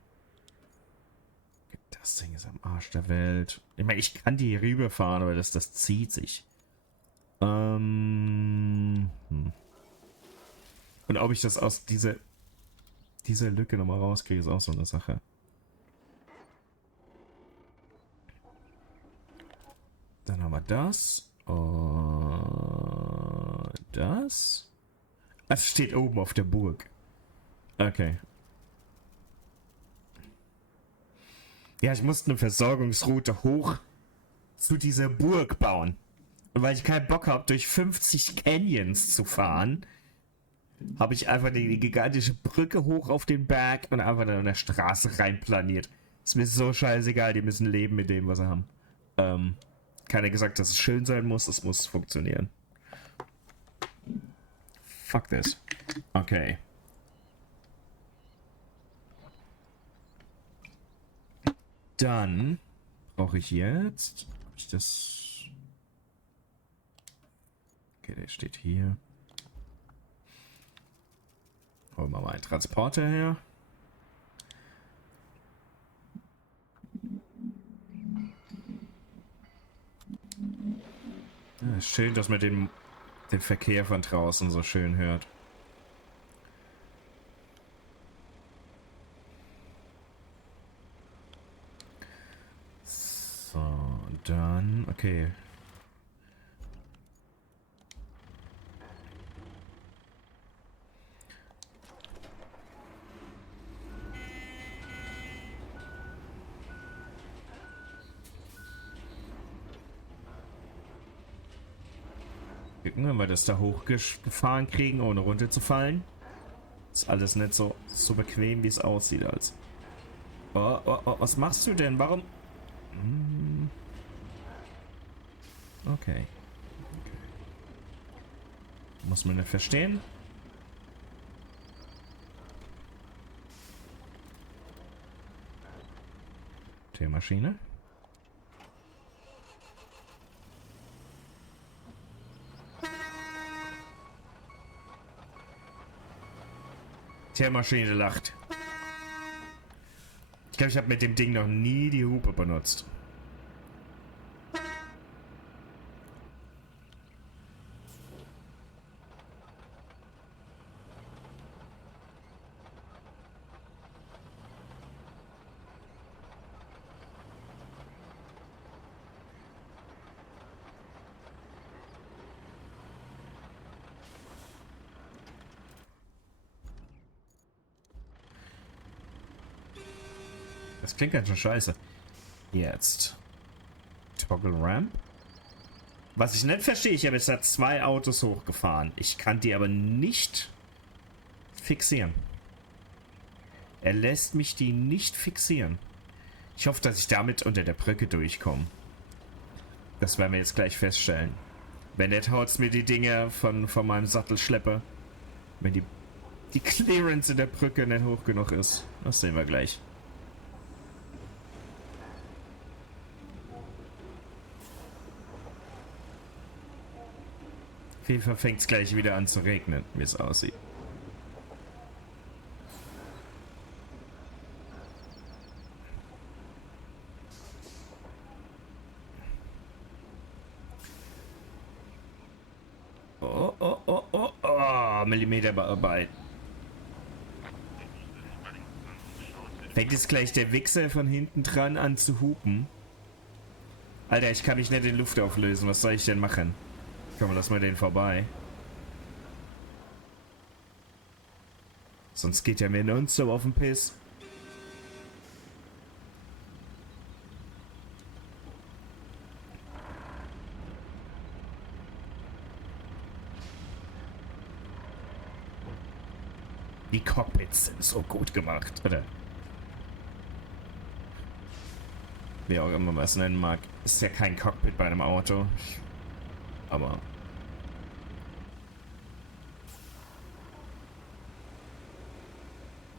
Das Ding ist am Arsch der Welt. Ich meine, ich kann die hier rüberfahren, aber das zieht sich. Und ob ich das aus dieser Lücke nochmal rauskriege, ist auch so eine Sache. Dann haben wir das. Und das. Es steht oben auf der Burg. Okay. Ja, ich musste eine Versorgungsroute hoch zu dieser Burg bauen. Und weil ich keinen Bock habe, durch 50 Canyons zu fahren, habe ich einfach die gigantische Brücke hoch auf den Berg und einfach da in der Straße reinplaniert. Ist mir so scheißegal, die müssen leben mit dem, was sie haben. Keiner gesagt, dass es schön sein muss, es muss funktionieren. Fuck this. Okay. Dann brauche ich jetzt... Hab ich das... Okay, der steht hier. Holen wir mal einen Transporter her. Ja, schön, dass mit dem den Verkehr von draußen so schön hört. So, dann, okay. Gucken, wenn wir das da hochgefahren kriegen, ohne runterzufallen. Ist alles nicht so bequem, wie es aussieht. Als. Oh, was machst du denn? Warum? Okay. Muss man nicht verstehen. Teemaschine. Teemaschine lacht. Ich glaube, ich habe mit dem Ding noch nie die Hupe benutzt. Das klingt ganz schön scheiße. Jetzt. Toggle Ramp. Was ich nicht verstehe, ich habe jetzt da 2 Autos hochgefahren. Ich kann die aber nicht fixieren. Er lässt mich die nicht fixieren. Ich hoffe, dass ich damit unter der Brücke durchkomme. Das werden wir jetzt gleich feststellen. Wenn nicht, haut's mir die Dinger von meinem Sattel schleppe. Wenn die Clearance in der Brücke nicht hoch genug ist. Das sehen wir gleich. Auf jeden Fall fängt es gleich wieder an zu regnen, wie es aussieht. Oh, Millimeterarbeit. Fängt jetzt gleich der Wichser von hinten dran an zu hupen? Alter, ich kann mich nicht in Luft auflösen. Was soll ich denn machen? Komm, lass mal den vorbei. Sonst geht er mir nonstop auf den Piss. Die Cockpits sind so gut gemacht, oder? Wie auch immer man es nennen mag. Ist ja kein Cockpit bei einem Auto. Aber...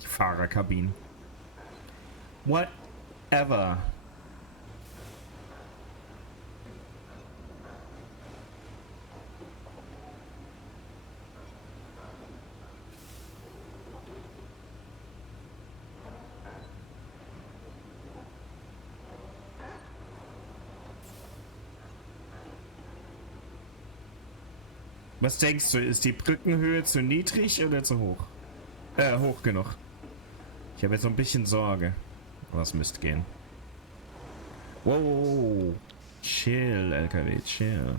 die Fahrerkabinen. Whatever. Was denkst du, ist die Brückenhöhe zu niedrig oder zu hoch? Hoch genug. Ich habe jetzt so ein bisschen Sorge. Was müsste gehen? Wow. Chill, LKW, chill.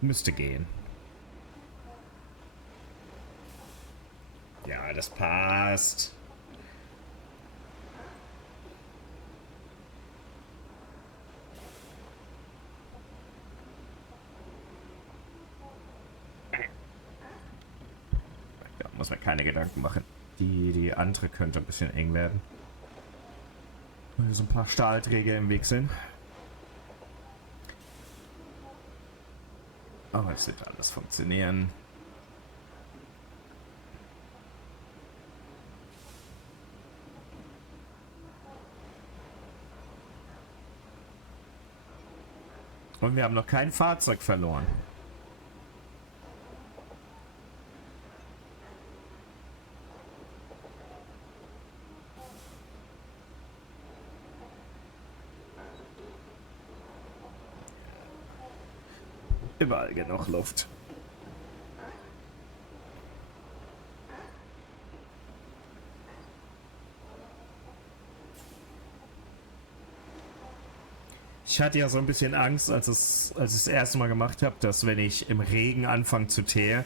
Müsste gehen. Ja, das passt. Muss man keine Gedanken machen. Die andere könnte ein bisschen eng werden. Weil so ein paar Stahlträger im Weg sind. Aber es wird alles funktionieren. Und wir haben noch kein Fahrzeug verloren. Überall genug Luft. Ich hatte ja so ein bisschen Angst, als ich das erste Mal gemacht habe, dass wenn ich im Regen anfange zu teeren,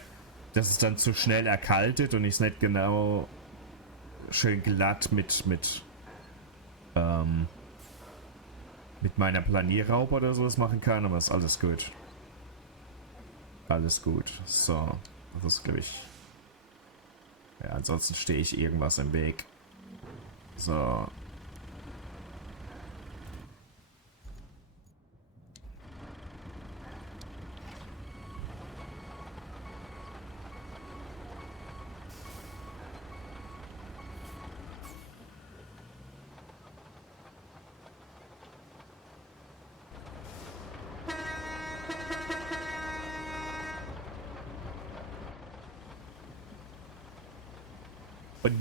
dass es dann zu schnell erkaltet und ich es nicht genau schön glatt mit meiner Planierraube oder sowas machen kann, aber ist alles gut. Alles gut. So, das ist, glaube ich... Ja, ansonsten stehe ich irgendwas im Weg. So. Und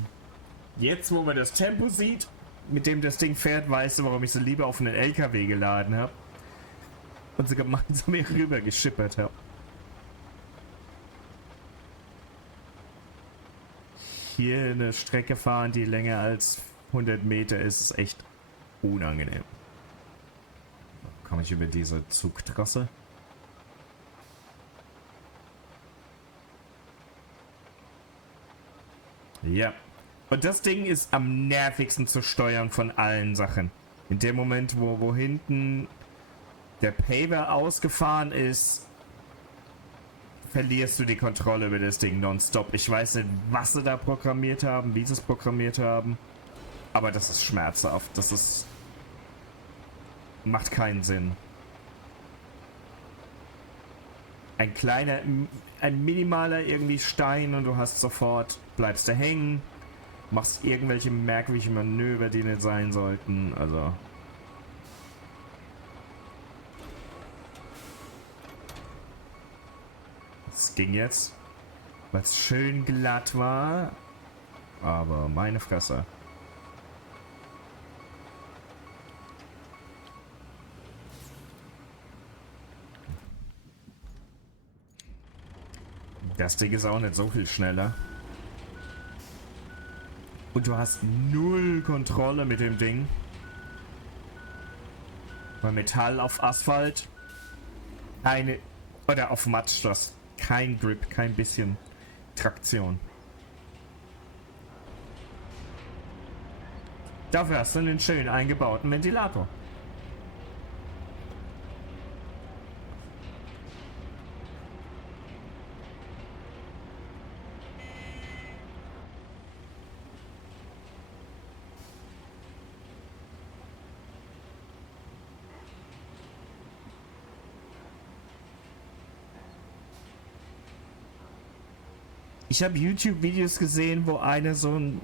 jetzt, wo man das Tempo sieht, mit dem das Ding fährt, weißt du, warum ich so lieber auf einen LKW geladen habe und so gemeinsam hier rüber geschippert habe. Hier eine Strecke fahren, die länger als 100 Meter ist, ist echt unangenehm. Komme ich über diese Zugtrasse? Ja. Und das Ding ist am nervigsten zu steuern von allen Sachen. In dem Moment, wo hinten der Paver ausgefahren ist, verlierst du die Kontrolle über das Ding nonstop. Ich weiß nicht, was sie da programmiert haben, wie sie es programmiert haben. Aber das ist schmerzhaft. Das ist... macht keinen Sinn. Ein minimaler irgendwie Stein und du hast sofort, bleibst du hängen, machst irgendwelche merkwürdigen Manöver, die nicht sein sollten, also... Es ging jetzt, weil es schön glatt war, aber meine Fresse. Das Ding ist auch nicht so viel schneller. Und du hast null Kontrolle mit dem Ding. Bei Metall auf Asphalt. Oder auf Matsch, das kein Grip, kein bisschen Traktion. Dafür hast du einen schön eingebauten Ventilator. Ich habe YouTube-Videos gesehen, wo einer so ein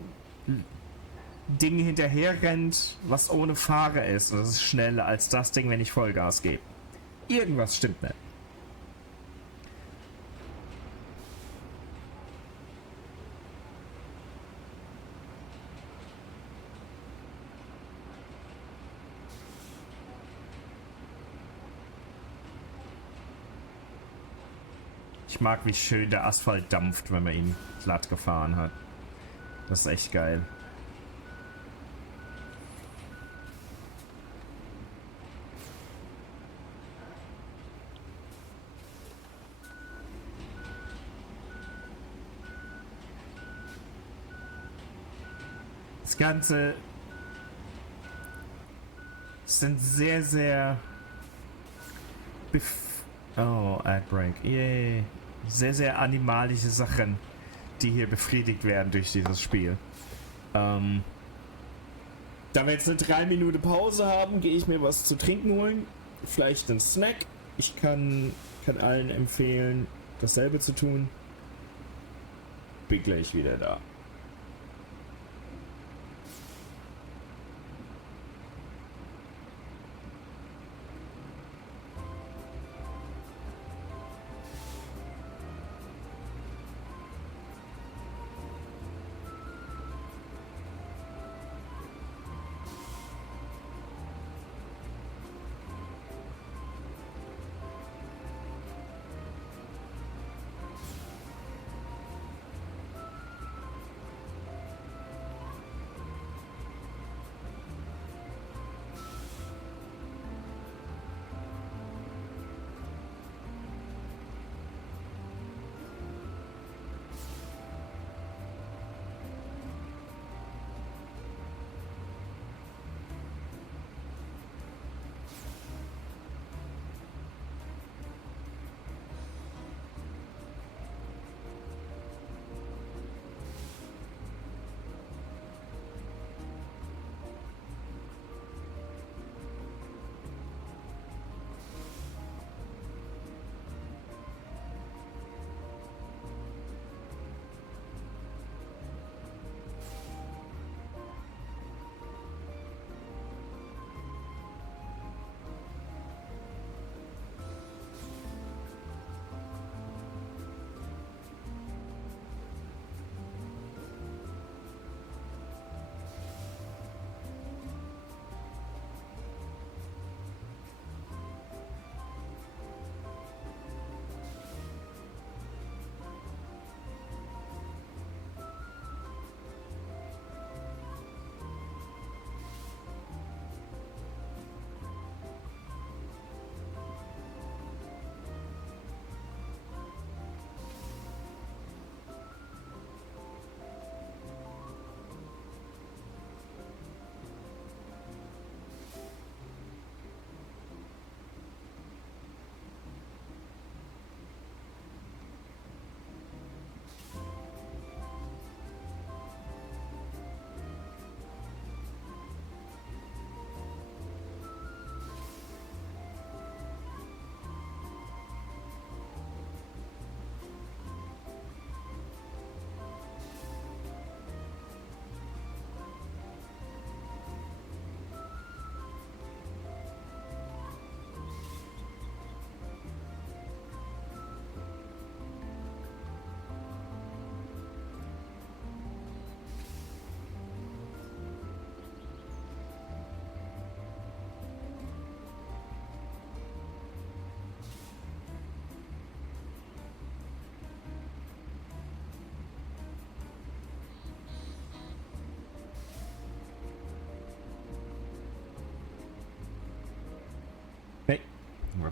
Ding hinterher rennt, was ohne Fahrer ist. Und das ist schneller als das Ding, wenn ich Vollgas gebe. Irgendwas stimmt nicht. Ich mag, wie schön der Asphalt dampft, wenn man ihn glatt gefahren hat. Das ist echt geil. Das Ganze sind sehr, sehr... Oh, Adbreak. Yay. Sehr, sehr animalische Sachen, die hier befriedigt werden durch dieses Spiel. Da wir jetzt eine 3 Minuten Pause haben, gehe ich mir was zu trinken holen. Vielleicht einen Snack. Ich kann allen empfehlen, dasselbe zu tun. Bin gleich wieder da.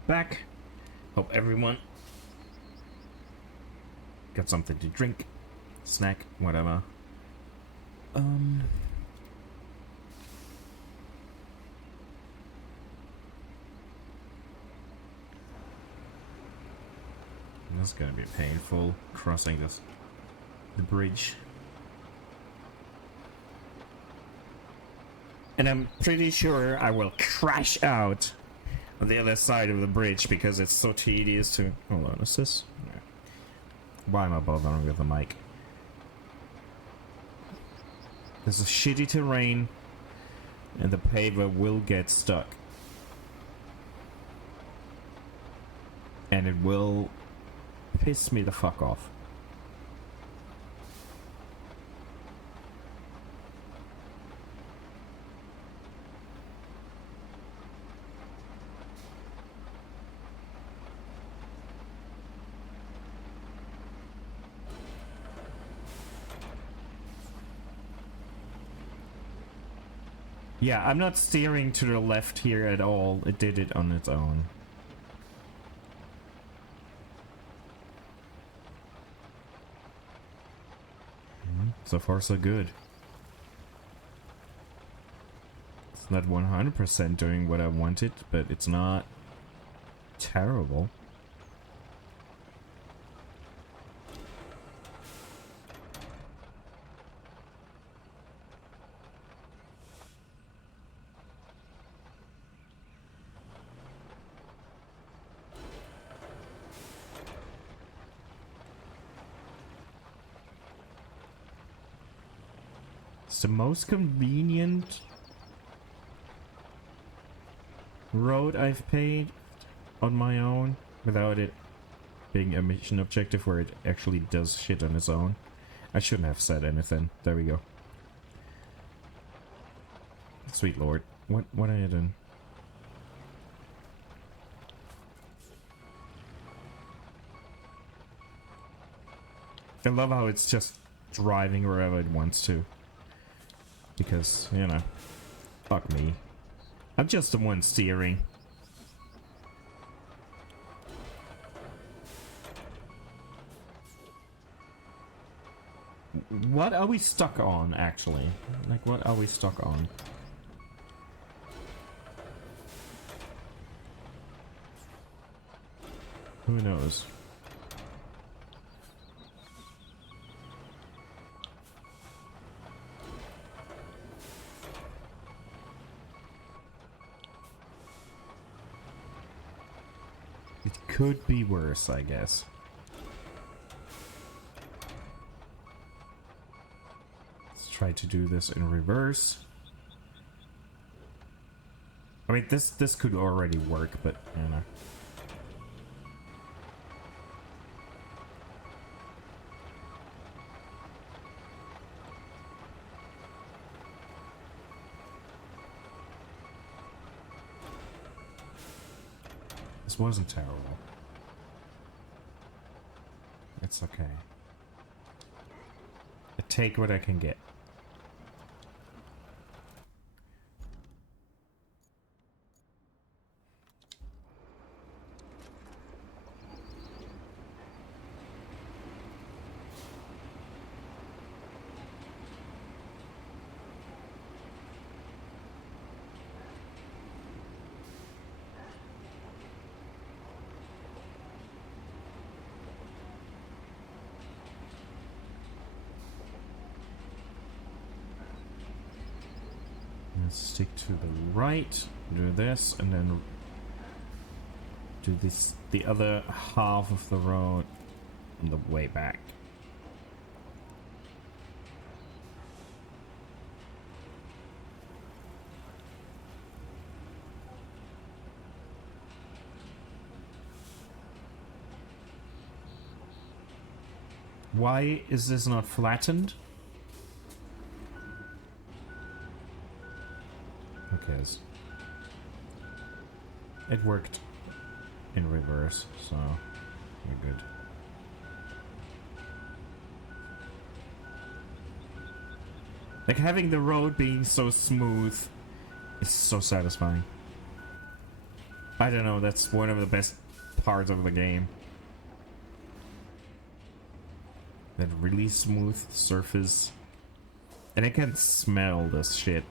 back. Hope everyone got something to drink, snack, whatever. This is gonna be painful crossing the bridge. And I'm pretty sure I will crash out on the other side of the bridge because it's so tedious to... Hold on, is this? No. Why am I bothering with the mic? There's a shitty terrain and the paver will get stuck. And it will piss me the fuck off. Yeah, I'm not steering to the left here at all. It did it on its own. So far, so good. It's not 100% doing what I wanted, but it's not terrible. It's the most convenient road I've paid on my own without it being a mission objective where it actually does shit on its own. I shouldn't have said anything. There we go. Sweet lord. What are you doing? I love how it's just driving wherever it wants to. Because, you know, fuck me. I'm just the one steering. What are we stuck on, actually? Like, what are we stuck on? Who knows? It could be worse, I guess. Let's try to do this in reverse. I mean, this could already work, but, you know. This wasn't terrible. It's okay. I take what I can get. Let's stick to the right, do this, and then do this the other half of the road on the way back. Why is this not flattened? Is. It worked in reverse, so we're good. Like, having the road being so smooth is so satisfying. I don't know, that's one of the best parts of the game. That really smooth surface. And I can smell this shit.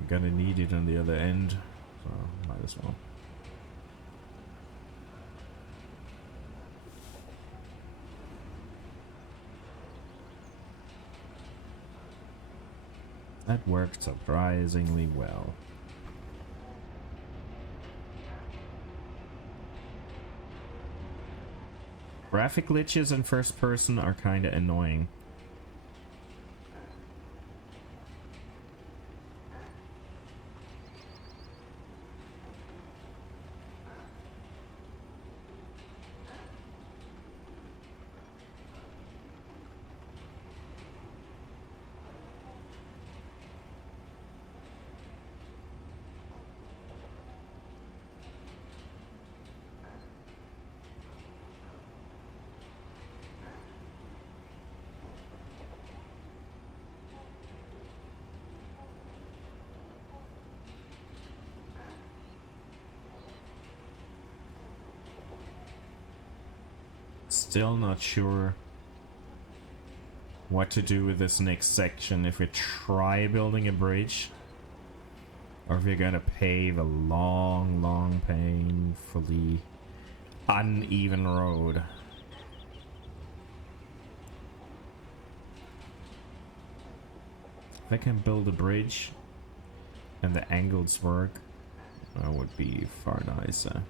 I'm gonna need it on the other end, so might as well. That worked surprisingly well. Graphic glitches in first person are kinda annoying. Still not sure what to do with this next section. If we try building a bridge, or if we're gonna pave a long, painfully uneven road. If I can build a bridge and the angles work, that would be far nicer.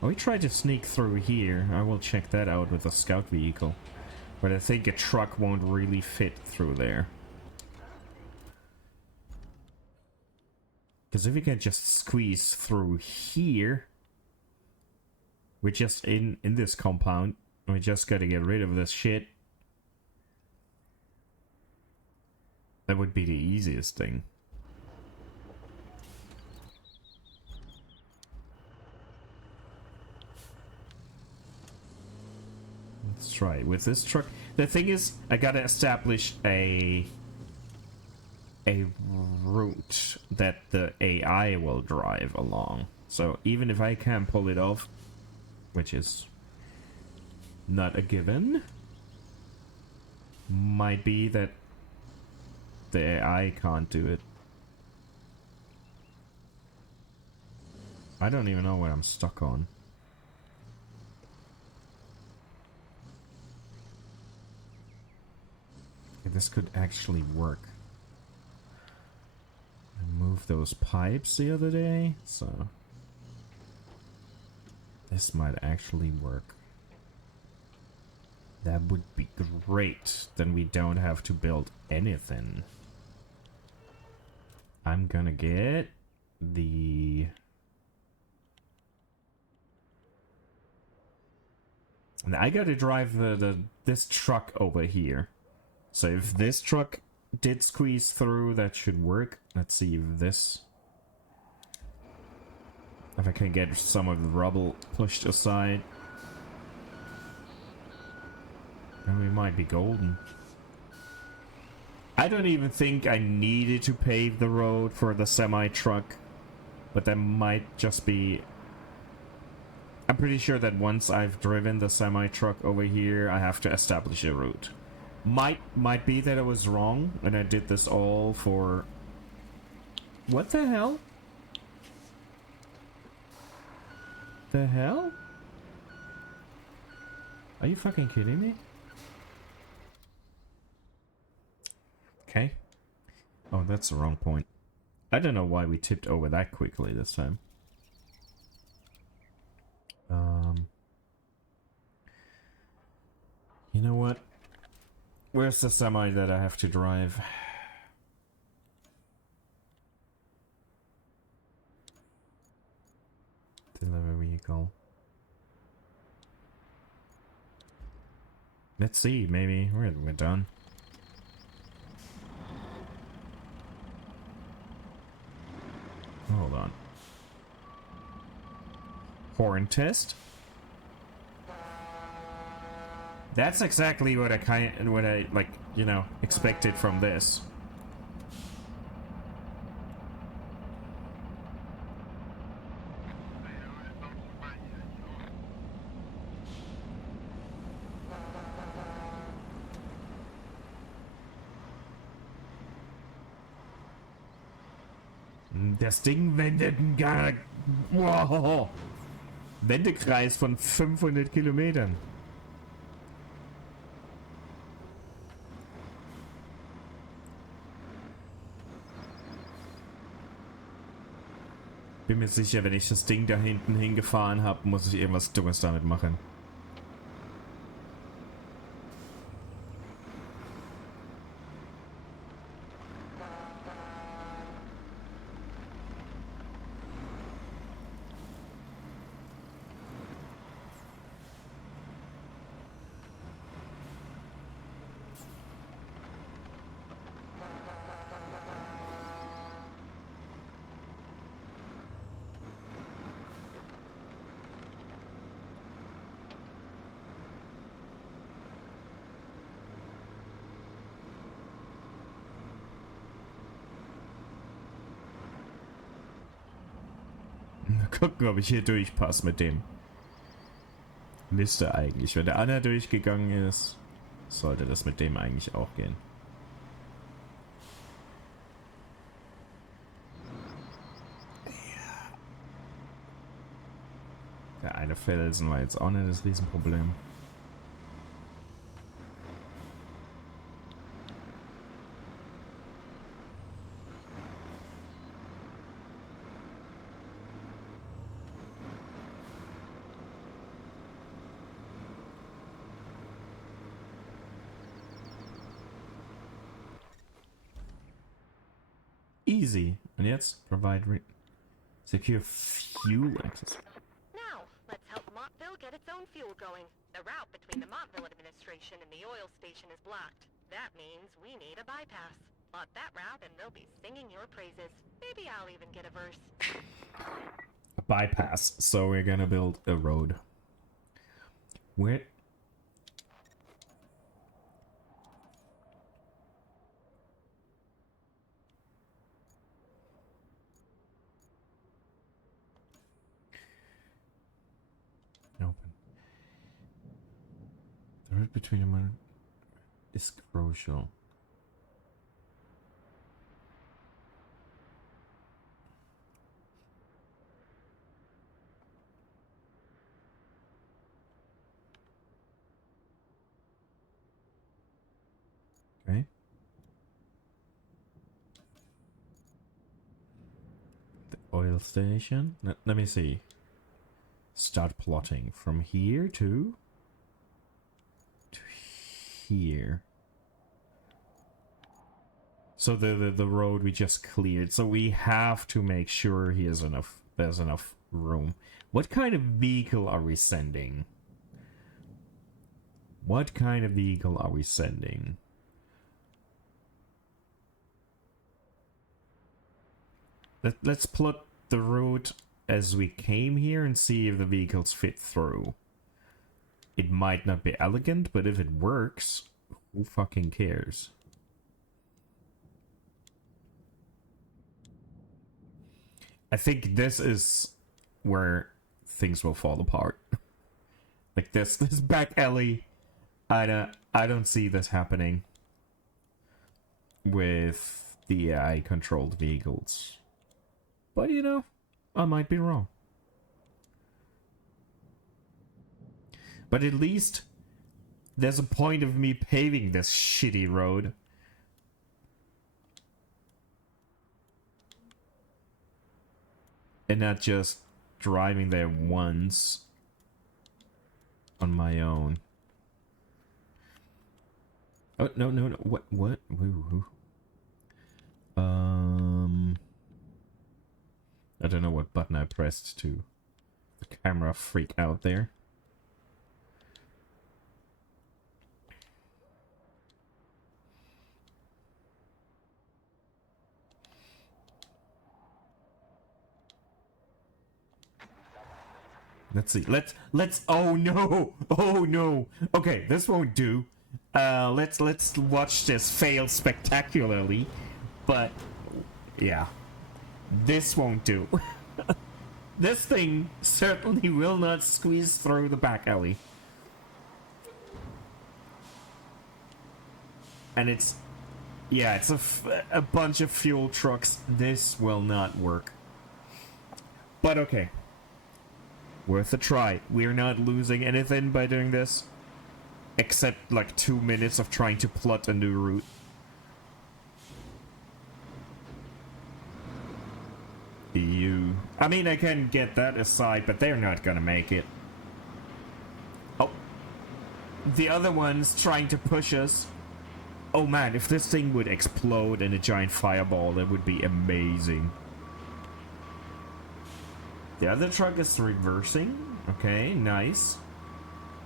We tried to sneak through here. I will check that out with a scout vehicle. But I think a truck won't really fit through there. Because if we can just squeeze through here, we're just in this compound. We just gotta get rid of this shit. That would be the easiest thing. Let's try it with this truck. The thing is, I gotta establish a route that the AI will drive along. So even if I can pull it off, which is not a given, might be that the AI can't do it. I don't even know what I'm stuck on. This could actually work. I moved those pipes the other day, so this might actually work. That would be great. Then we don't have to build anything. I'm gonna get the... And I gotta drive this truck over here. So if this truck did squeeze through, that should work. Let's see if this... If I can get some of the rubble pushed aside. And we might be golden. I don't even think I needed to pave the road for the semi-truck. But that might just be... I'm pretty sure that once I've driven the semi-truck over here, I have to establish a route. Might be that I was wrong, and I did this all for... What the hell? The hell? Are you fucking kidding me? Okay. Oh, that's the wrong point. I don't know why we tipped over that quickly this time. You know what? Where's the semi that I have to drive? Deliver vehicle. Let's see, maybe we're done. Hold on. Horn test? That's exactly what I like, you know, expected from this. Das Ding wendet einen wow, Wendekreis von 500 Kilometern. Bin mir sicher, wenn ich das Ding da hinten hingefahren habe, muss ich irgendwas Dummes damit machen. Gucken, ob ich hier durchpasse mit dem. Müsste eigentlich. Wenn der Anna durchgegangen ist, sollte das mit dem eigentlich auch gehen. Der eine Felsen war jetzt auch nicht das Riesenproblem. Easy. Und jetzt? Provide secure fuel access. Now, let's help Montville get its own fuel going. The route between the Montville administration and the oil station is blocked. That means we need a bypass. Plot that route and they'll be singing your praises. Maybe I'll even get a verse. A bypass. So we're gonna build a road. Where? Open. The road between them is crucial. Okay. The oil station. Let me see. Start plotting from here to here. So the road we just cleared. So we have to make sure there's enough room. What kind of vehicle are we sending? What kind of vehicle are we sending? Let's plot the route as we came here and see if the vehicles fit through. It might not be elegant, but if it works, who fucking cares? I think this is where things will fall apart. Like this back alley, I don't see this happening with the AI controlled vehicles. But you know, I might be wrong. But at least there's a point of me paving this shitty road. And not just driving there once on my own. Oh, no. What? Woo. I don't know what button I pressed to the camera freak out there. Let's see. Let's. Oh no! Oh no! Okay, this won't do. Let's watch this fail spectacularly. But yeah, this won't do. This thing certainly will not squeeze through the back alley. And it's, yeah, it's a bunch of fuel trucks. This will not work. But okay. Worth a try. We're not losing anything by doing this. Except like 2 minutes of trying to plot a new route. I mean, I can get that aside, but they're not gonna make it. Oh. The other one's trying to push us. Oh man, if this thing would explode in a giant fireball, that would be amazing. The other truck is reversing. Okay, nice.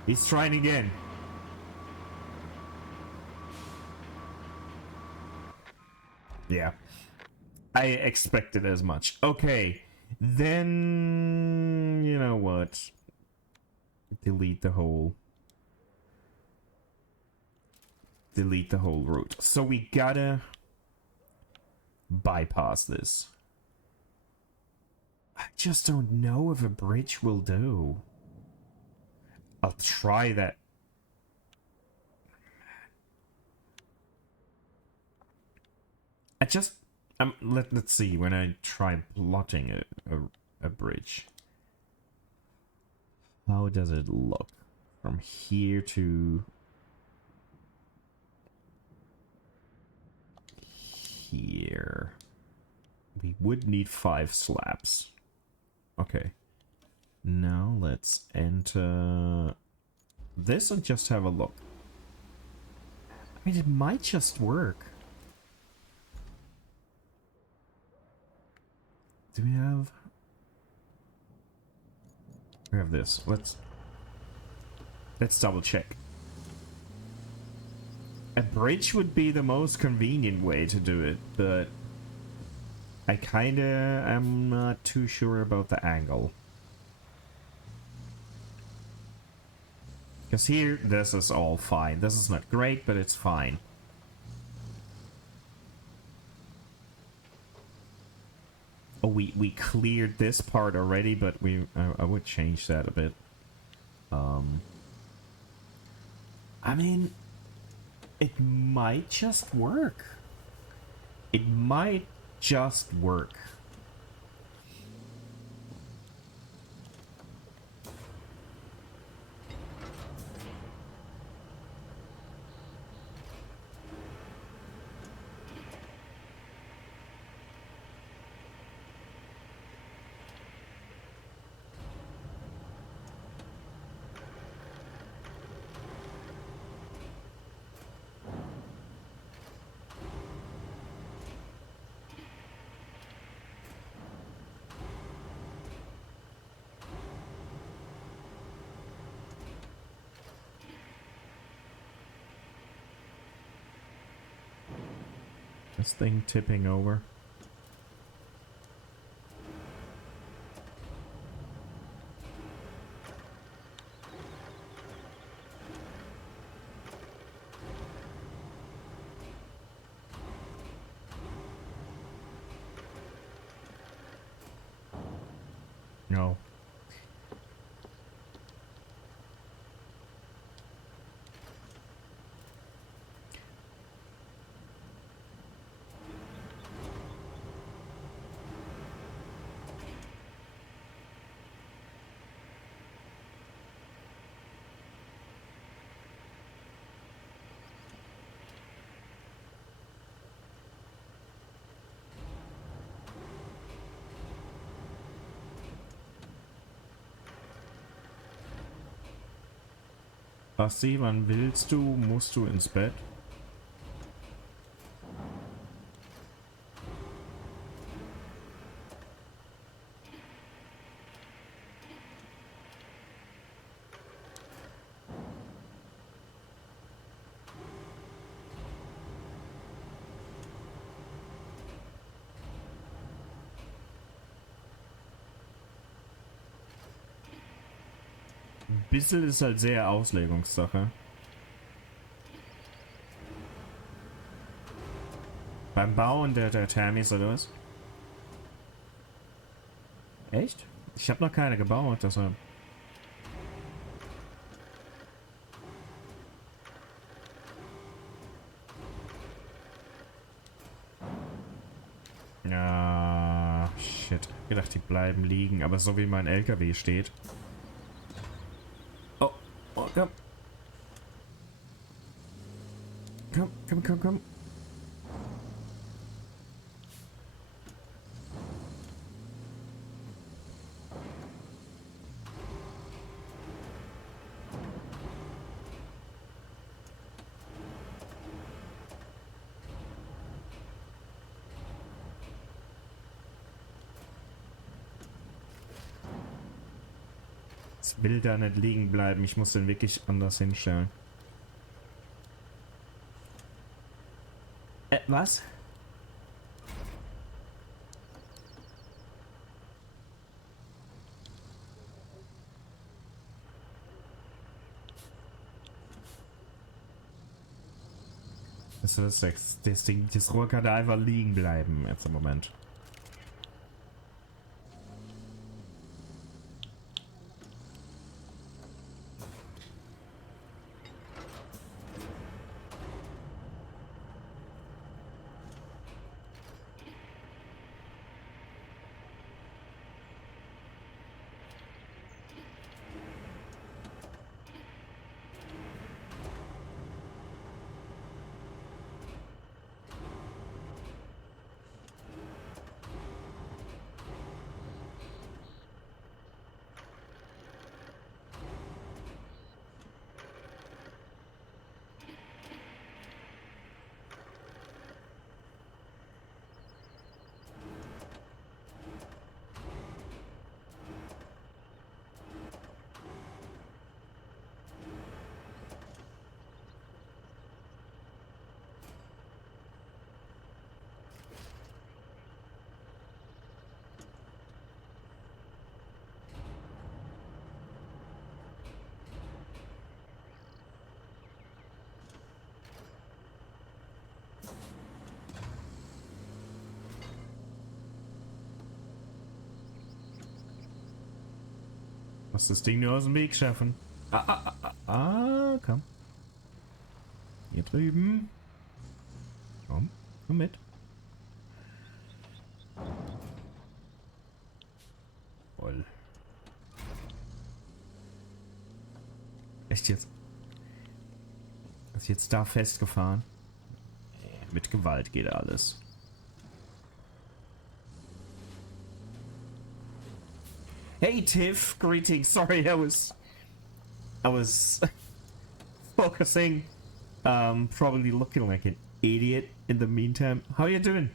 He's trying again. Yeah. I expected as much. Okay. Then... you know what? Delete the whole... delete the whole route. So we gotta... bypass this. I just don't know if a bridge will do. I'll try that. I just... let's see, when I try plotting a bridge. How does it look? From here to... here. We would need 5 slabs. Okay. Now let's enter this and just have a look. I mean, it might just work. Do we have... we have this. Let's double check. A bridge would be the most convenient way to do it, but I kinda am not too sure about the angle. Because here, this is all fine. This is not great, but it's fine. Oh, we cleared this part already, but I would change that a bit. I mean, it might just work. It might just work. This thing tipping over. No. Basti, wann willst du? Musst du ins Bett? Ein bisschen ist halt sehr Auslegungssache. Beim Bauen der Thermis oder was? Echt? Ich habe noch keine gebaut, deshalb. Ah, shit. Ich gedacht, die bleiben liegen, aber so wie mein LKW steht. Oh, oh, komm. Komm, komm, komm, komm. Es will da nicht liegen bleiben. Ich muss den wirklich anders hinstellen. Was? Das Ding, das Rohr kann da einfach liegen bleiben jetzt im Moment. Muss das Ding nur aus dem Weg schaffen. Komm. Hier drüben. Komm mit. Voll. Echt jetzt? Ist jetzt da festgefahren? Mit Gewalt geht alles. Hey Tiff, greetings. Sorry, I was focusing. Probably looking like an idiot in the meantime. How you doing?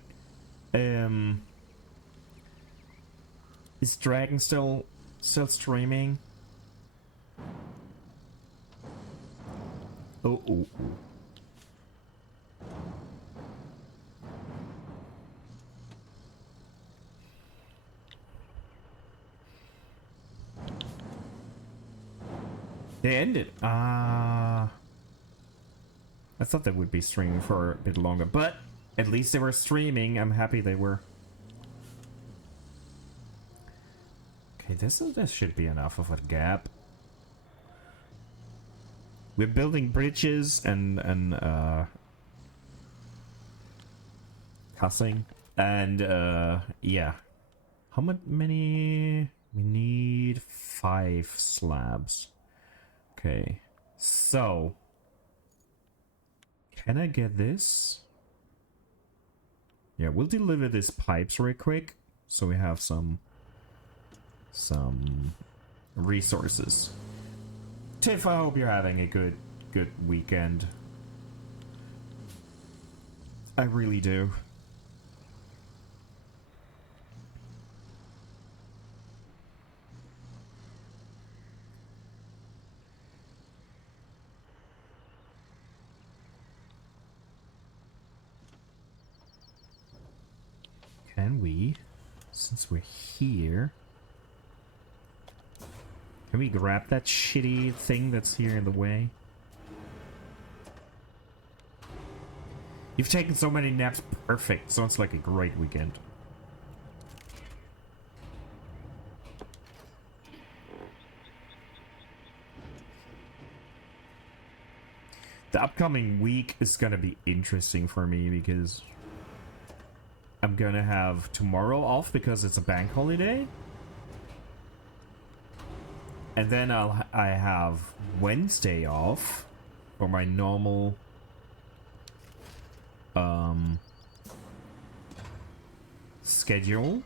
Is Dragon still streaming? Oh. They ended. I thought they would be streaming for a bit longer, but at least they were streaming. I'm happy they were. Okay, this should be enough of a gap. We're building bridges and cussing and yeah. How many? We need 5 slabs. Okay, so can I get this? Yeah, we'll deliver these pipes real quick so we have some resources. Tiff, I hope you're having a good weekend. I really do. Can we, since we're here, Can we grab that shitty thing that's here in the way? You've taken so many naps. Perfect. Sounds like a great weekend. The upcoming week is gonna be interesting for me because I'm gonna have tomorrow off because it's a bank holiday. And then I have Wednesday off for my normal schedule.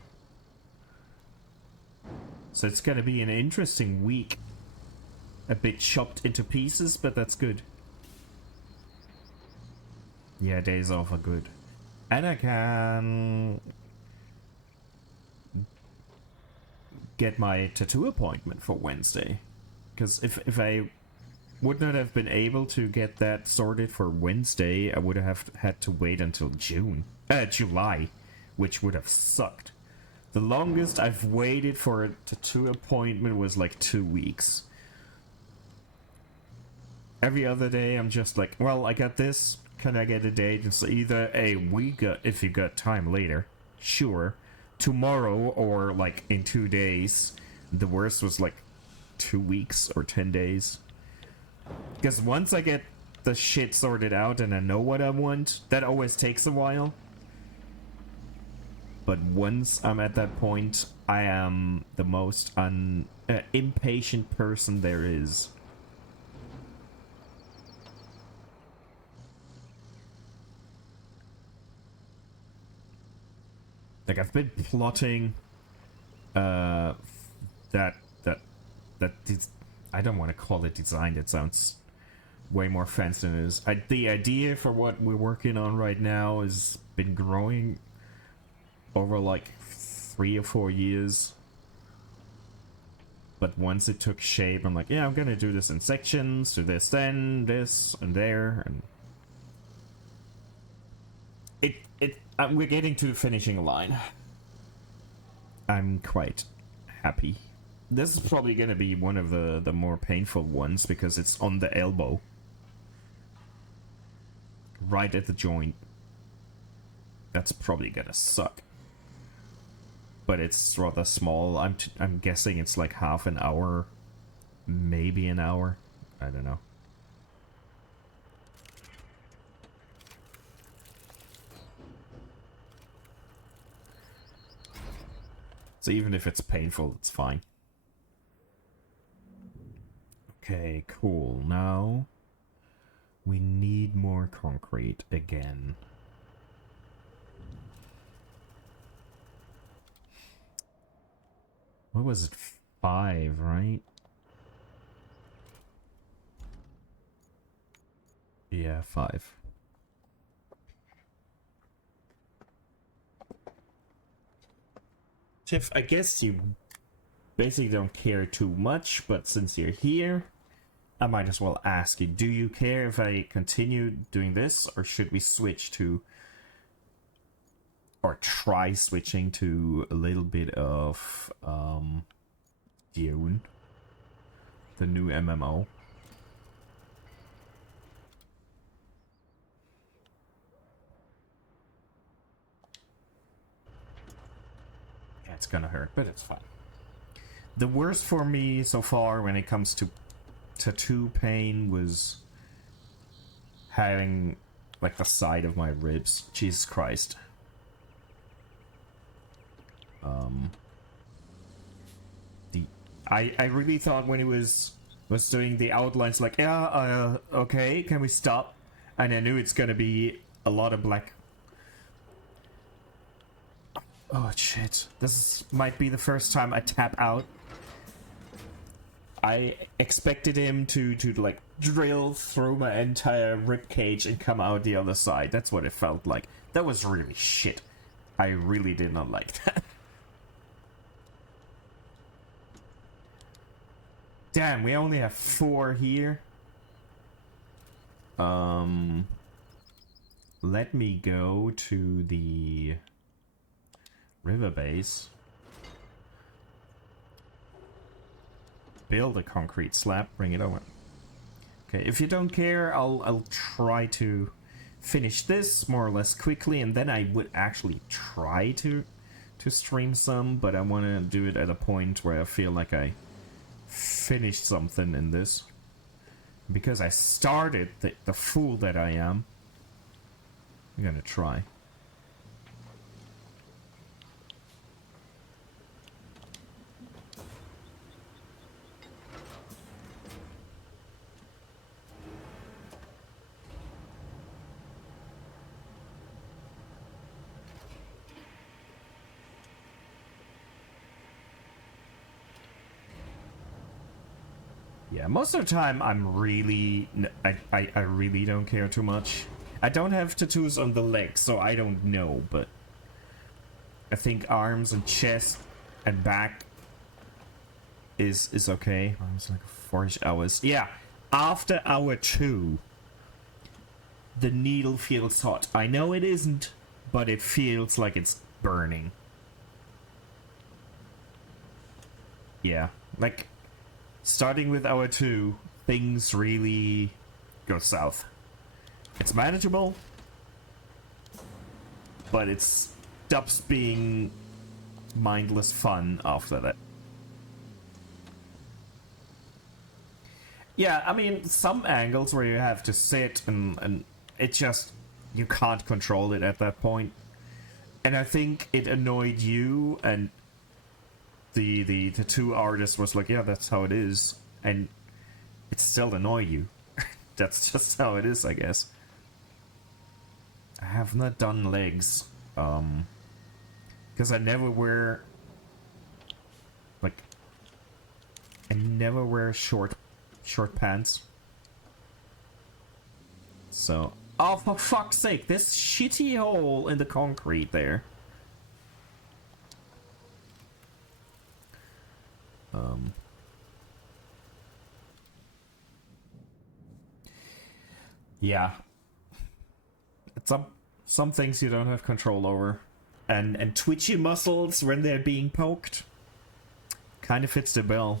So it's gonna be an interesting week. A bit chopped into pieces, but that's good. Yeah, days off are good. And I can get my tattoo appointment for Wednesday. Because if I would not have been able to get that sorted for Wednesday, I would have had to wait until July, which would have sucked. The longest I've waited for a tattoo appointment was like 2 weeks. Every other day I'm just like, well, I got this. Can I get a date? It's either a week, if you got time later, sure. Tomorrow or like in 2 days. The worst was like 2 weeks or 10 days. Because once I get the shit sorted out and I know what I want, that always takes a while. But once I'm at that point, I am the most impatient person there is. Like, I've been plotting I don't want to call it design. It sounds way more fancy than it is. The idea for what we're working on right now has been growing over like 3 or 4 years. But once it took shape, I'm like, yeah, I'm gonna do this in sections, do this then, this, and there, and we're getting to the finishing line. I'm quite happy. This is probably gonna be one of the more painful ones because it's on the elbow. Right at the joint. That's probably gonna suck. But it's rather small. I'm guessing it's like half an hour. Maybe an hour. I don't know. So even if it's painful, it's fine. Okay, cool. Now we need more concrete again. What was it? 5, right? Yeah, 5. Tiff, I guess you basically don't care too much, but since you're here, I might as well ask you, do you care if I continue doing this, or should we switch to, or try switching to a little bit of, Dune, the new MMO? Yeah, it's gonna hurt, but it's fine. The worst for me so far when it comes to tattoo pain was having like the side of my ribs. Jesus Christ. I really thought when he was doing the outlines like, yeah, okay, can we stop? And I knew it's gonna be a lot of black. Oh shit. Might be the first time I tap out. I expected him to like drill through my entire rib cage and come out the other side. That's what it felt like. That was really shit. I really did not like that. Damn, we only have 4 here. Let me go to the river base. build a concrete slab, bring it over. Okay, if you don't care, I'll try to finish this more or less quickly, and then I would actually try to stream some, but I want to do it at a point where I feel like I finished something in this. Because I started, the fool that I am, I'm gonna try. Yeah, most of the time I'm really... I really don't care too much. I don't have tattoos on the legs, so I don't know, but... I think arms and chest and back is okay. Arms like 4-ish hours. Yeah, after hour 2, the needle feels hot. I know it isn't, but it feels like it's burning. Yeah, like... Starting with hour 2, things really go south. It's manageable, but it stops being mindless fun after that. Yeah, I mean, some angles where you have to sit and it just... You can't control it at that point. And I think it annoyed you, and the tattoo artist was like, yeah, that's how it is, and it still annoyed you. That's just how it is, I guess. I have not done legs, because I never wear, like, I never wear short pants. So, oh, for fuck's sake, this shitty hole in the concrete there. Yeah. Some things you don't have control over. And twitchy muscles when they're being poked kind of fits the bill.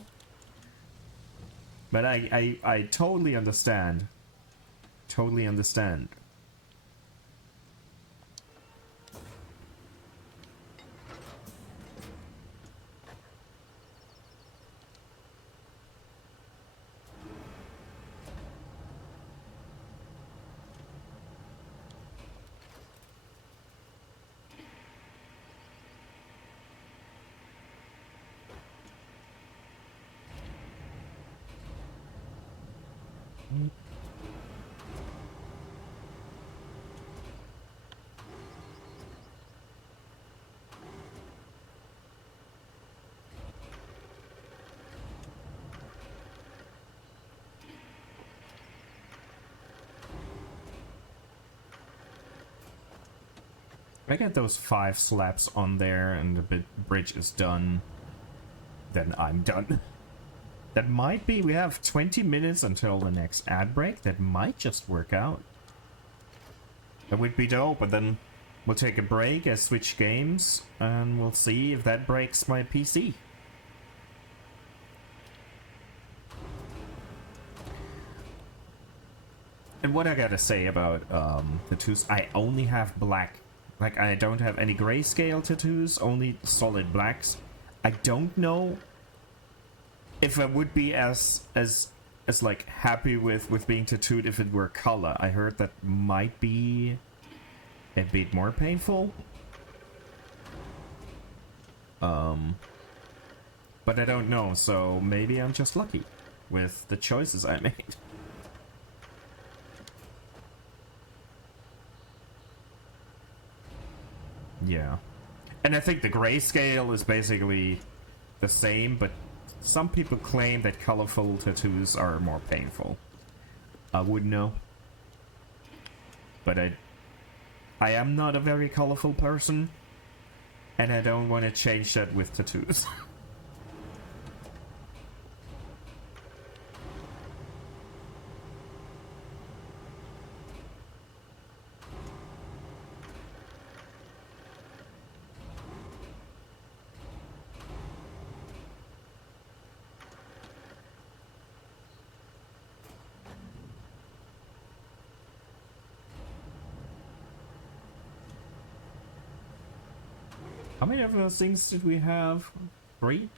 But I totally understand. Totally understand. If I get those 5 slabs on there and the bridge is done, then I'm done. That might be... We have 20 minutes until the next ad break. That might just work out. That would be dope, but then we'll take a break, I switch games, and we'll see if that breaks my PC. And what I gotta say about tattoos, I only have black. Like, I don't have any grayscale tattoos, only solid blacks. I don't know if I would be as like happy with being tattooed if it were color. I heard that might be a bit more painful. But I don't know, so maybe I'm just lucky with the choices I made. Yeah. And I think the grayscale is basically the same, but some people claim that colorful tattoos are more painful. I wouldn't know. But I am not a very colorful person, and I don't want to change that with tattoos. How many of those things did we have? 3?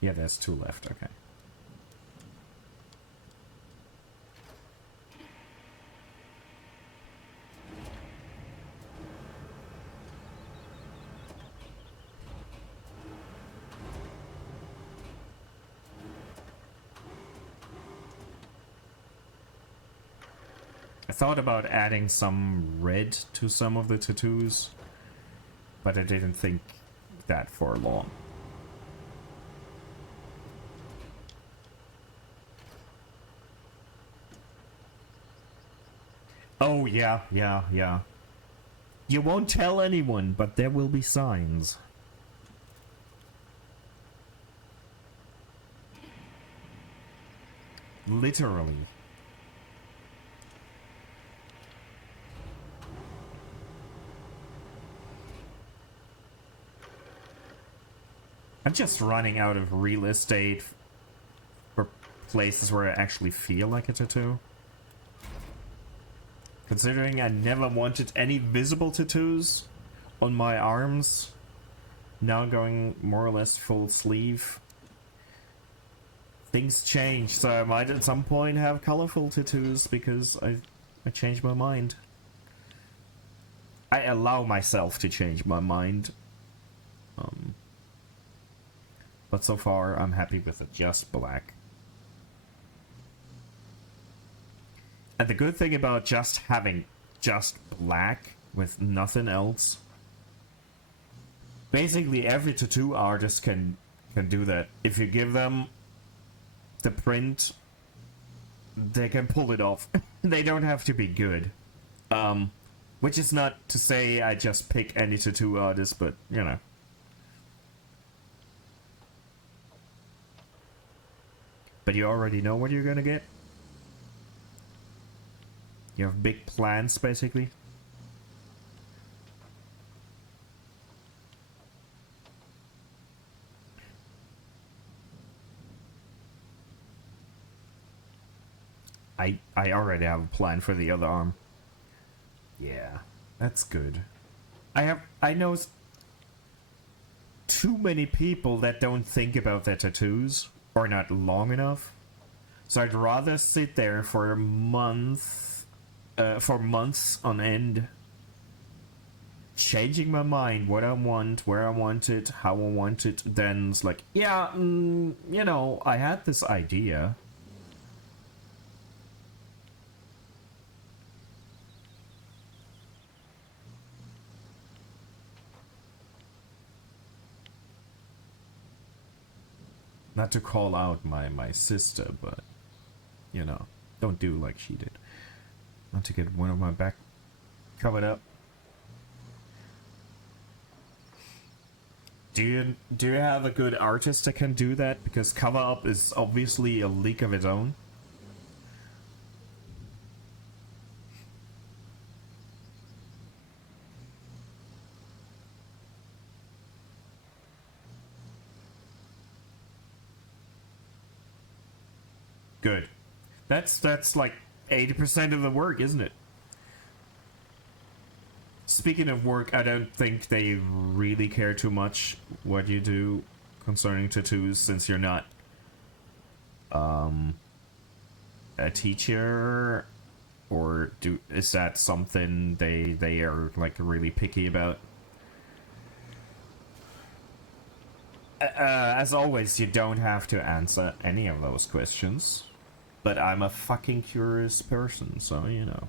Yeah, there's 2 left, okay. I thought about adding some red to some of the tattoos, but I didn't think that for long. Oh, yeah. You won't tell anyone, but there will be signs. Literally. I'm just running out of real estate for places where I actually feel like a tattoo. Considering I never wanted any visible tattoos on my arms, now going more or less full sleeve. Things change, so I might at some point have colorful tattoos because I changed my mind. I allow myself to change my mind. But so far, I'm happy with it just black. And the good thing about just having just black with nothing else, basically every tattoo artist can do that. If you give them the print, they can pull it off. They don't have to be good. Which is not to say I just pick any tattoo artist, but you know. But you already know what you're gonna get? You have big plans, basically? I already have a plan for the other arm. Yeah, that's good. I know too many people that don't think about their tattoos, or not long enough. So I'd rather sit there for months on end, changing my mind, what I want, where I want it, how I want it, then it's like, yeah, you know, I had this idea. Not to call out my sister, but, you know, don't do like she did. Not to get one of my back covered up. Do you have a good artist that can do that? Because cover up is obviously a league of its own. Good. That's like 80% of the work, isn't it? Speaking of work, I don't think they really care too much what you do concerning tattoos, since you're not a teacher, or is that something they are like really picky about? As always, you don't have to answer any of those questions. But I'm a fucking curious person, so you know.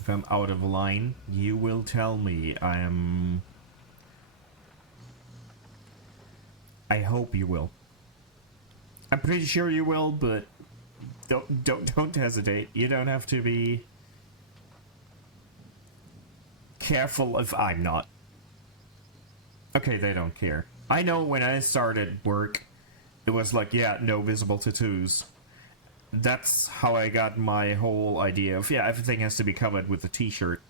If I'm out of line, you will tell me. I hope you will. I'm pretty sure you will, but don't hesitate. You don't have to be careful if I'm not. Okay, they don't care. I know when I started work, it was like, yeah, no visible tattoos. That's how I got my whole idea of, yeah, everything has to be covered with a t-shirt.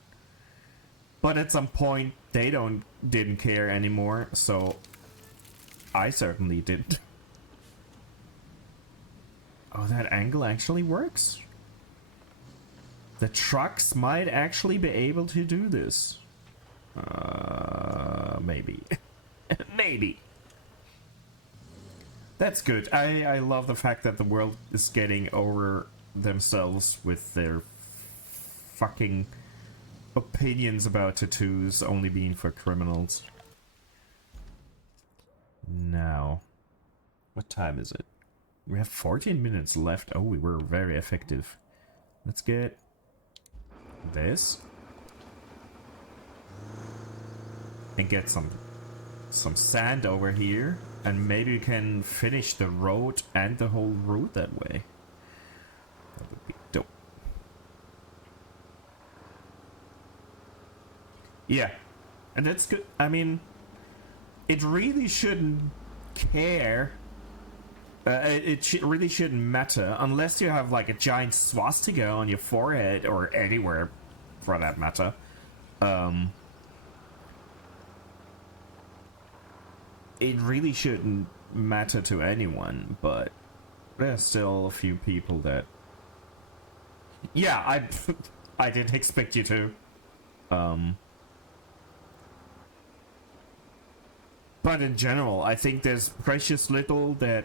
But at some point, they didn't care anymore, so I certainly didn't. Oh, that angle actually works? The trucks might actually be able to do this. Maybe. Maybe. That's good. I love the fact that the world is getting over themselves with their fucking opinions about tattoos only being for criminals. Now, what time is it? We have 14 minutes left. Oh, we were very effective. Let's get this. And get some sand over here. And maybe we can finish the road and the whole route that way. That would be dope. Yeah. And that's good. I mean, it really shouldn't care. Really shouldn't matter unless you have like a giant swastika on your forehead or anywhere for that matter. It really shouldn't matter to anyone, but there's still a few people that... Yeah, I didn't expect you to. But in general, I think there's precious little that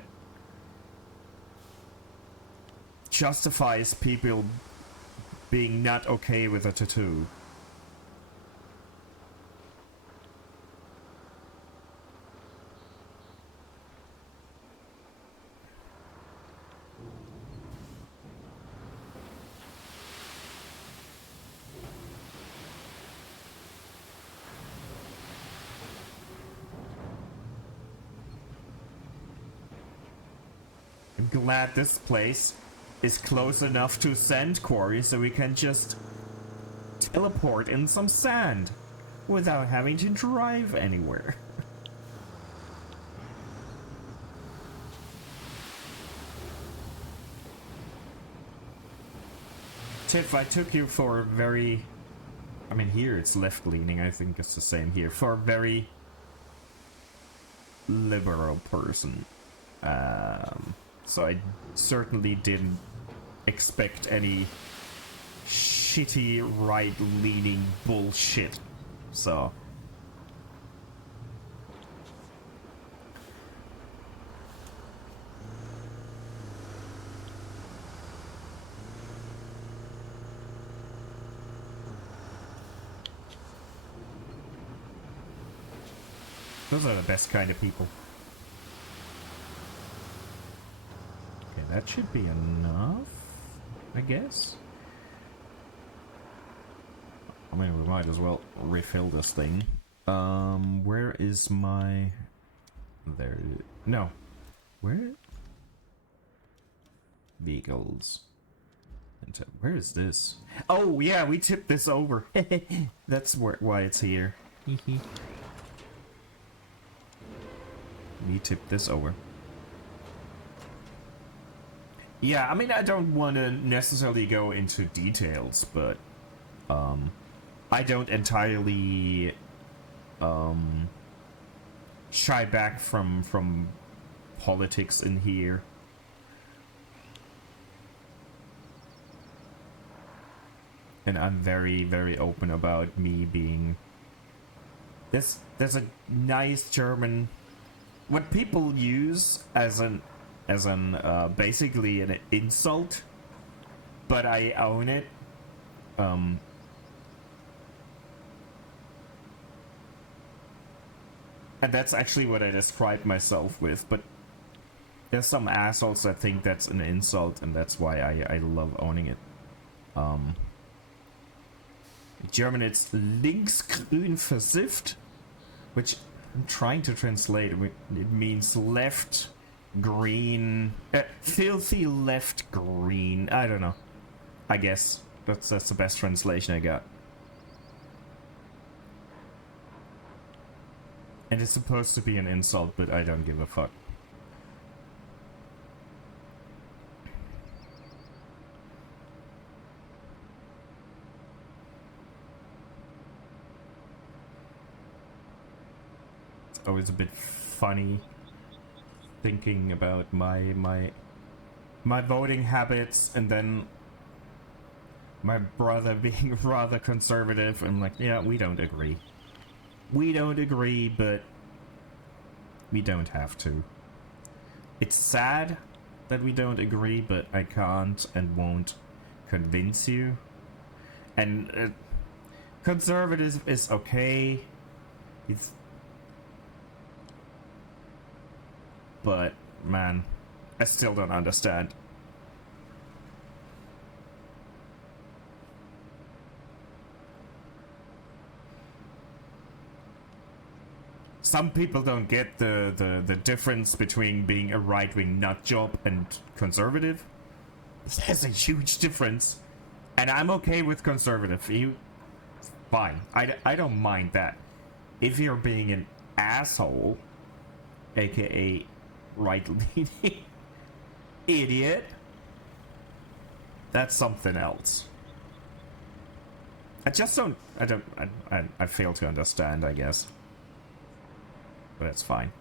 justifies people being not okay with a tattoo. I'm glad this place is close enough to sand quarry so we can just teleport in some sand without having to drive anywhere. Tiff, I took you for a very... I mean, here it's left leaning, I think it's the same here. For a very liberal person. So I certainly didn't expect any shitty right-leaning bullshit. So... Those are the best kind of people. Okay, that should be enough, I guess. I mean, we might as well refill this thing. Where is my... There... No. Where? Vehicles. Where is this? Oh, yeah, we tipped this over. That's why it's here. We tipped this over. Yeah, I mean, I don't want to necessarily go into details, but I don't entirely shy back from politics in here. And I'm very, very open about me being... There's a nice German... What people use as an basically an insult, but I own it. And that's actually what I describe myself with, but there's some assholes that think that's an insult, and that's why I love owning it. In German it's linksgrün versifft, which I'm trying to translate. It means left green, filthy left green. I don't know. I guess that's the best translation I got. And it's supposed to be an insult, but I don't give a fuck. Always a bit funny thinking about my voting habits and then my brother being rather conservative. I'm like, yeah, we don't agree. We don't agree, but we don't have to. It's sad that we don't agree, but I can't and won't convince you. And conservative is okay. It's... But, man, I still don't understand. Some people don't get the difference between being a right-wing nutjob and conservative. There's a huge difference. And I'm okay with conservative. Fine. I don't mind that. If you're being an asshole, aka right-leaning idiot, that's something else. I just don't... I fail to understand, I guess. But that's fine.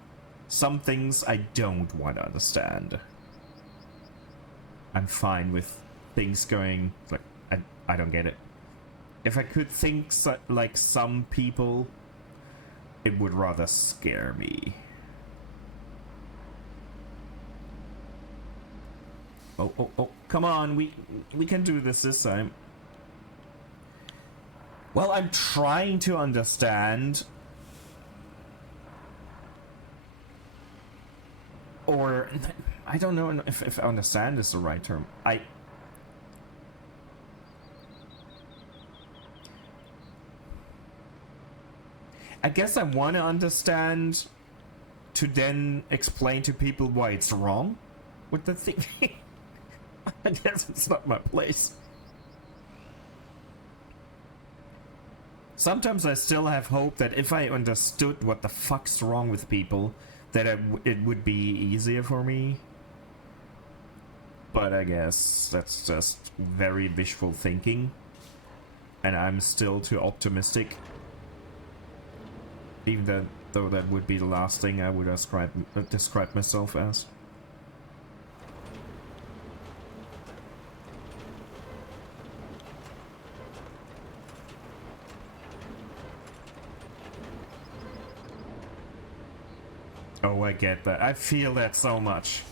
Some things I don't want to understand. I'm fine with things going like I don't get it. If I could think like some people, it would rather scare me. Oh, come on, we can do this time. Well, I'm trying to understand. Or, I don't know if understand is the right term. I guess I want to understand to then explain to people why it's wrong with the thinking. I guess it's not my place. Sometimes I still have hope that if I understood what the fuck's wrong with people, that it would be easier for me. But I guess that's just very wishful thinking. And I'm still too optimistic. Even though that would be the last thing I would describe myself as. Oh, I get that. I feel that so much.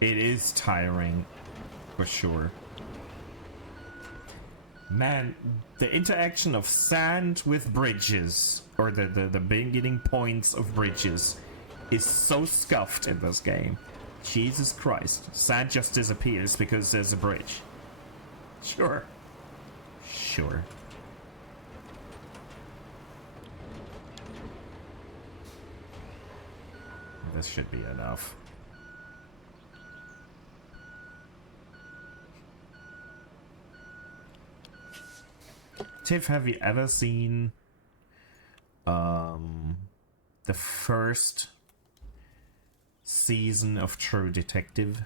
It is tiring, for sure. Man, the interaction of sand with bridges, or the beginning points of bridges, is so scuffed in this game. Jesus Christ. Sand just disappears because there's a bridge. Sure. Sure. This should be enough. Tiff, have you ever seen the first season of True Detective?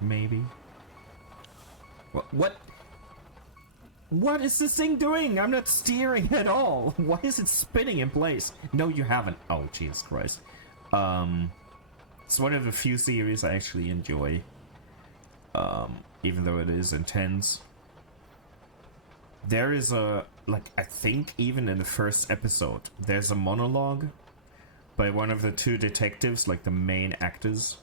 Maybe. What is this thing doing? I'm not steering at all. Why is it spinning in place? No, you haven't. Oh, Jesus Christ. It's one of the few series I actually enjoy. Even though it is intense. There is a, like, I think even in the first episode, there's a monologue by one of the two detectives, like the main actors.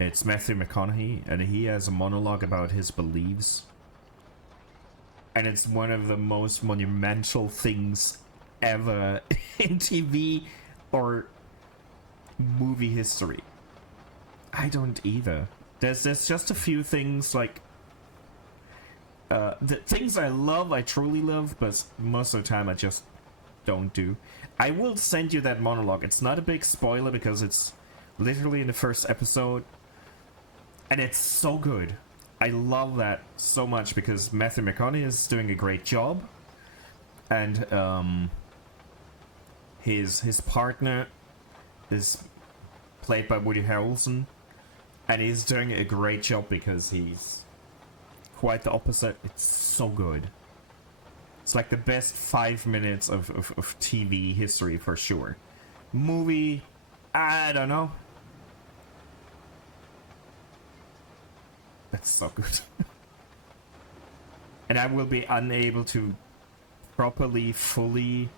It's Matthew McConaughey, and he has a monologue about his beliefs. And it's one of the most monumental things ever in TV or movie history. I don't either. There's just a few things, like the things I love, I truly love, but most of the time I just don't do. I will send you that monologue. It's not a big spoiler because it's literally in the first episode, and it's so good. I love that so much because Matthew McConaughey is doing a great job, And his partner is played by Woody Harrelson, and he's doing a great job because he's quite the opposite. It's so good. It's like the best 5 minutes of TV history for sure. Movie, I don't know. That's so good. And I will be unable to properly, fully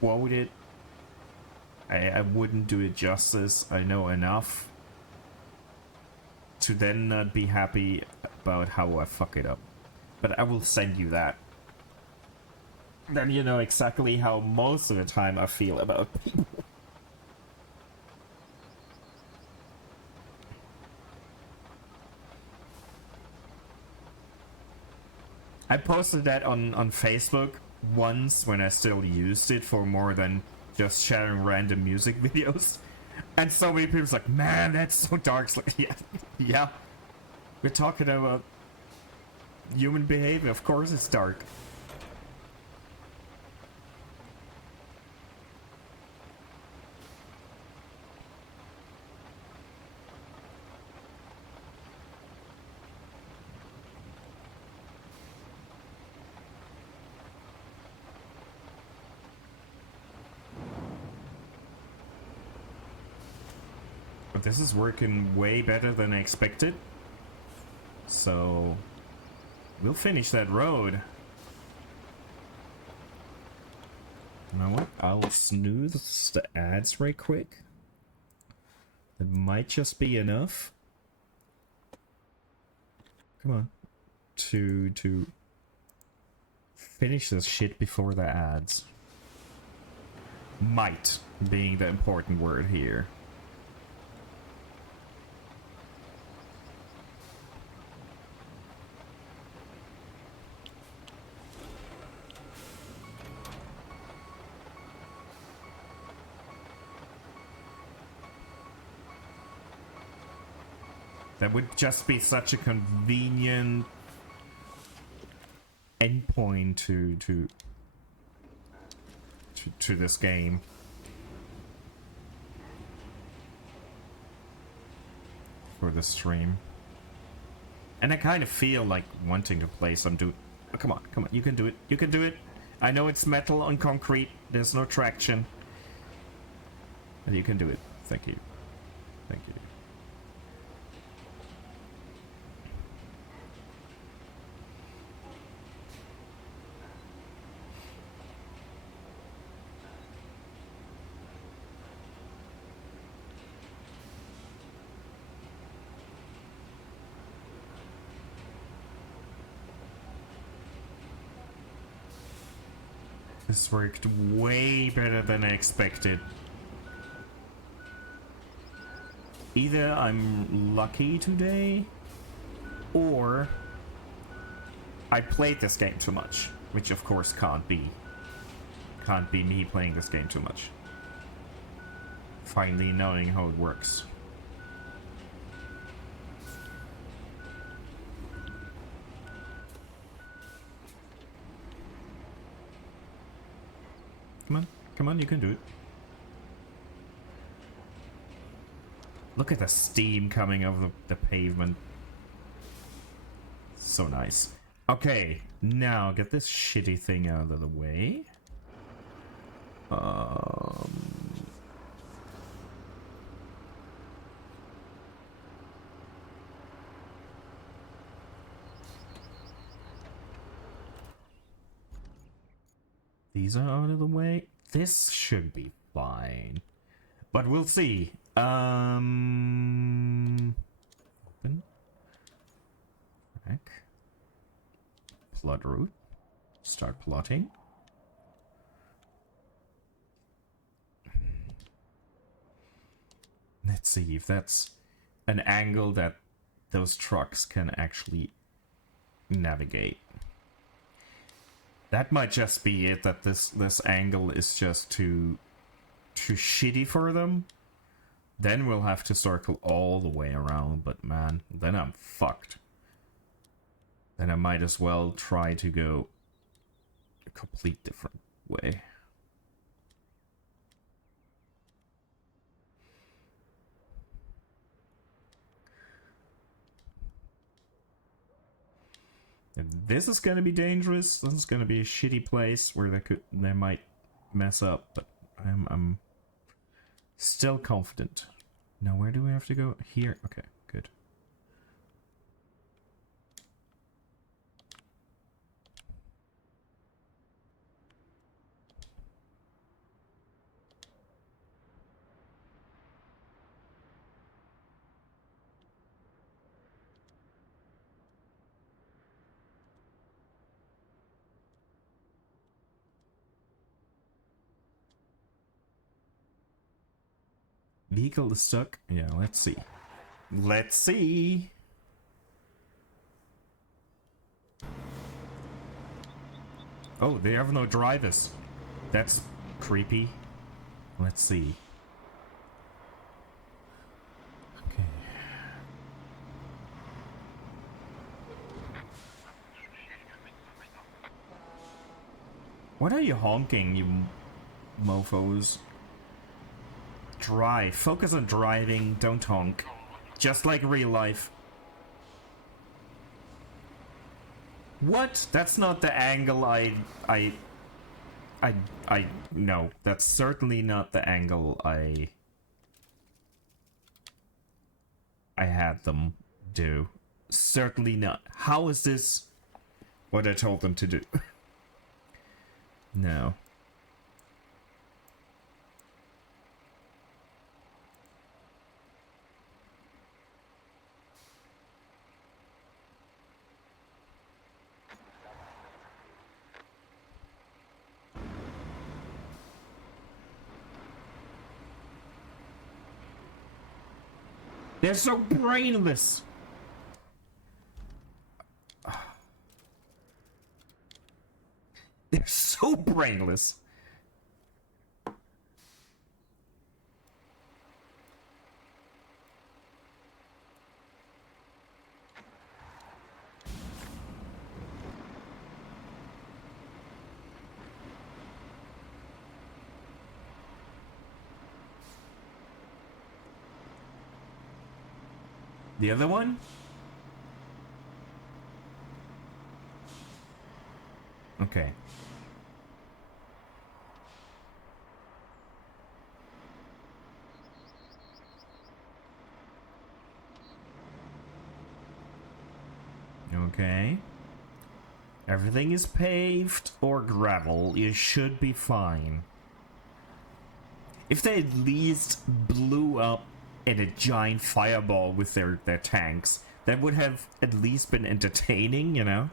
quote it. I wouldn't do it justice. I know enough to then not be happy about how I fuck it up. But I will send you that. Then you know exactly how most of the time I feel about people. I posted that on Facebook once when I still used it for more than just sharing random music videos. And so many people's like, man, that's so dark. It's like, yeah, yeah. We're talking about human behavior. Of course it's dark. But this is working way better than I expected. So we'll finish that road. You know what? I'll snooze the ads right quick. That might just be enough. Come on. To finish this shit before the ads. Might being the important word here. That would just be such a convenient endpoint to this game. For the stream. And I kind of feel like wanting to play some oh, come on, you can do it. You can do it. I know it's metal on concrete. There's no traction. But you can do it. Thank you. Thank you. This worked way better than I expected. Either I'm lucky today, or I played this game too much, which of course can't be. Can't be me playing this game too much. Finally knowing how it works. Come on, you can do it. Look at the steam coming over the pavement. So nice. Okay, now get this shitty thing out of the way. These are out of the way. This should be fine. But we'll see. Open. Back. Plot route. Start plotting. Let's see if that's an angle that those trucks can actually navigate. That might just be it, that this angle is just too shitty for them. Then we'll have to circle all the way around, but man, then I'm fucked. Then I might as well try to go complete different way. If this is gonna be dangerous, this is gonna be a shitty place where they might mess up, but I'm still confident. Now where do we have to go? Here? Okay, good. Vehicle is stuck? Yeah, let's see. Let's see! Oh, they have no drivers. That's creepy. Let's see. Okay. What are you honking, you mofos? Drive. Focus on driving, don't honk. Just like real life. What? That's not the angle no, that's certainly not the angle I had them do. Certainly not. How is this what I told them to do? No. They're so brainless. They're so brainless. The other one? Okay. Okay. Everything is paved or gravel. You should be fine. If they at least blew up in a giant fireball with their tanks, that would have at least been entertaining, you know?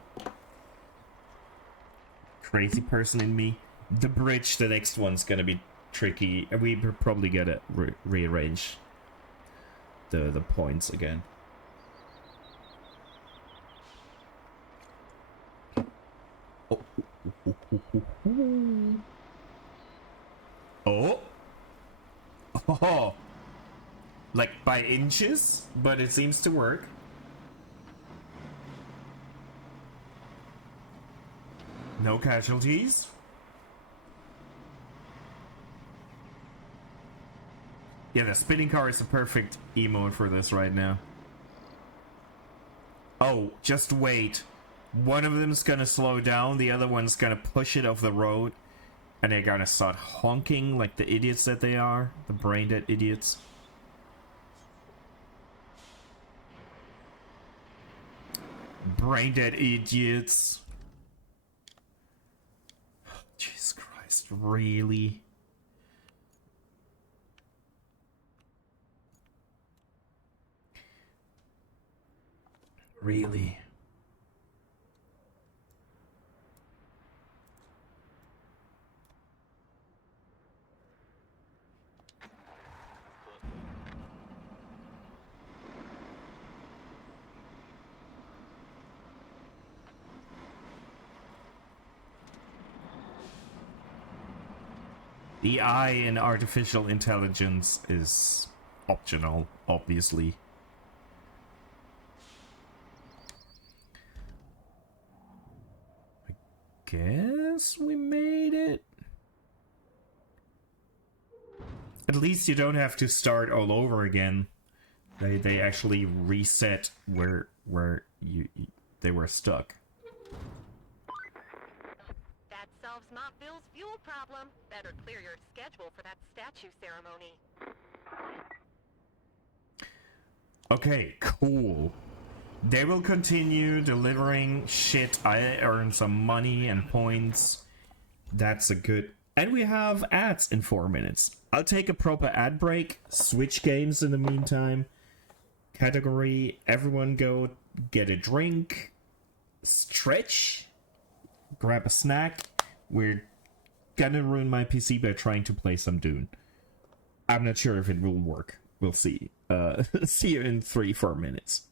Crazy person in me. The bridge, the next one's gonna be tricky. We probably gotta rearrange the points again. Oh. Oh. Oh. Like by inches, but it seems to work. No casualties. Yeah, the spinning car is a perfect emote for this right now. Oh, just wait. One of them's gonna slow down, the other one's gonna push it off the road, and they're gonna start honking like the idiots that they are. The brain-dead idiots. Brain-dead idiots. Jesus Christ, really? Really? The AI in artificial intelligence is optional, obviously. I guess? Yes, we made it. At least you don't have to start all over again. They actually reset where they were stuck. That solves Montville's fuel problem. Better clear your schedule for that statue ceremony. Okay, cool. They will continue delivering shit. I earn some money and points. That's a good... And we have ads in 4 minutes. I'll take a proper ad break. Switch games in the meantime. Category, everyone go get a drink. Stretch. Grab a snack. We're gonna ruin my PC by trying to play some Dune. I'm not sure if it will work. We'll see. See you in 3-4 minutes.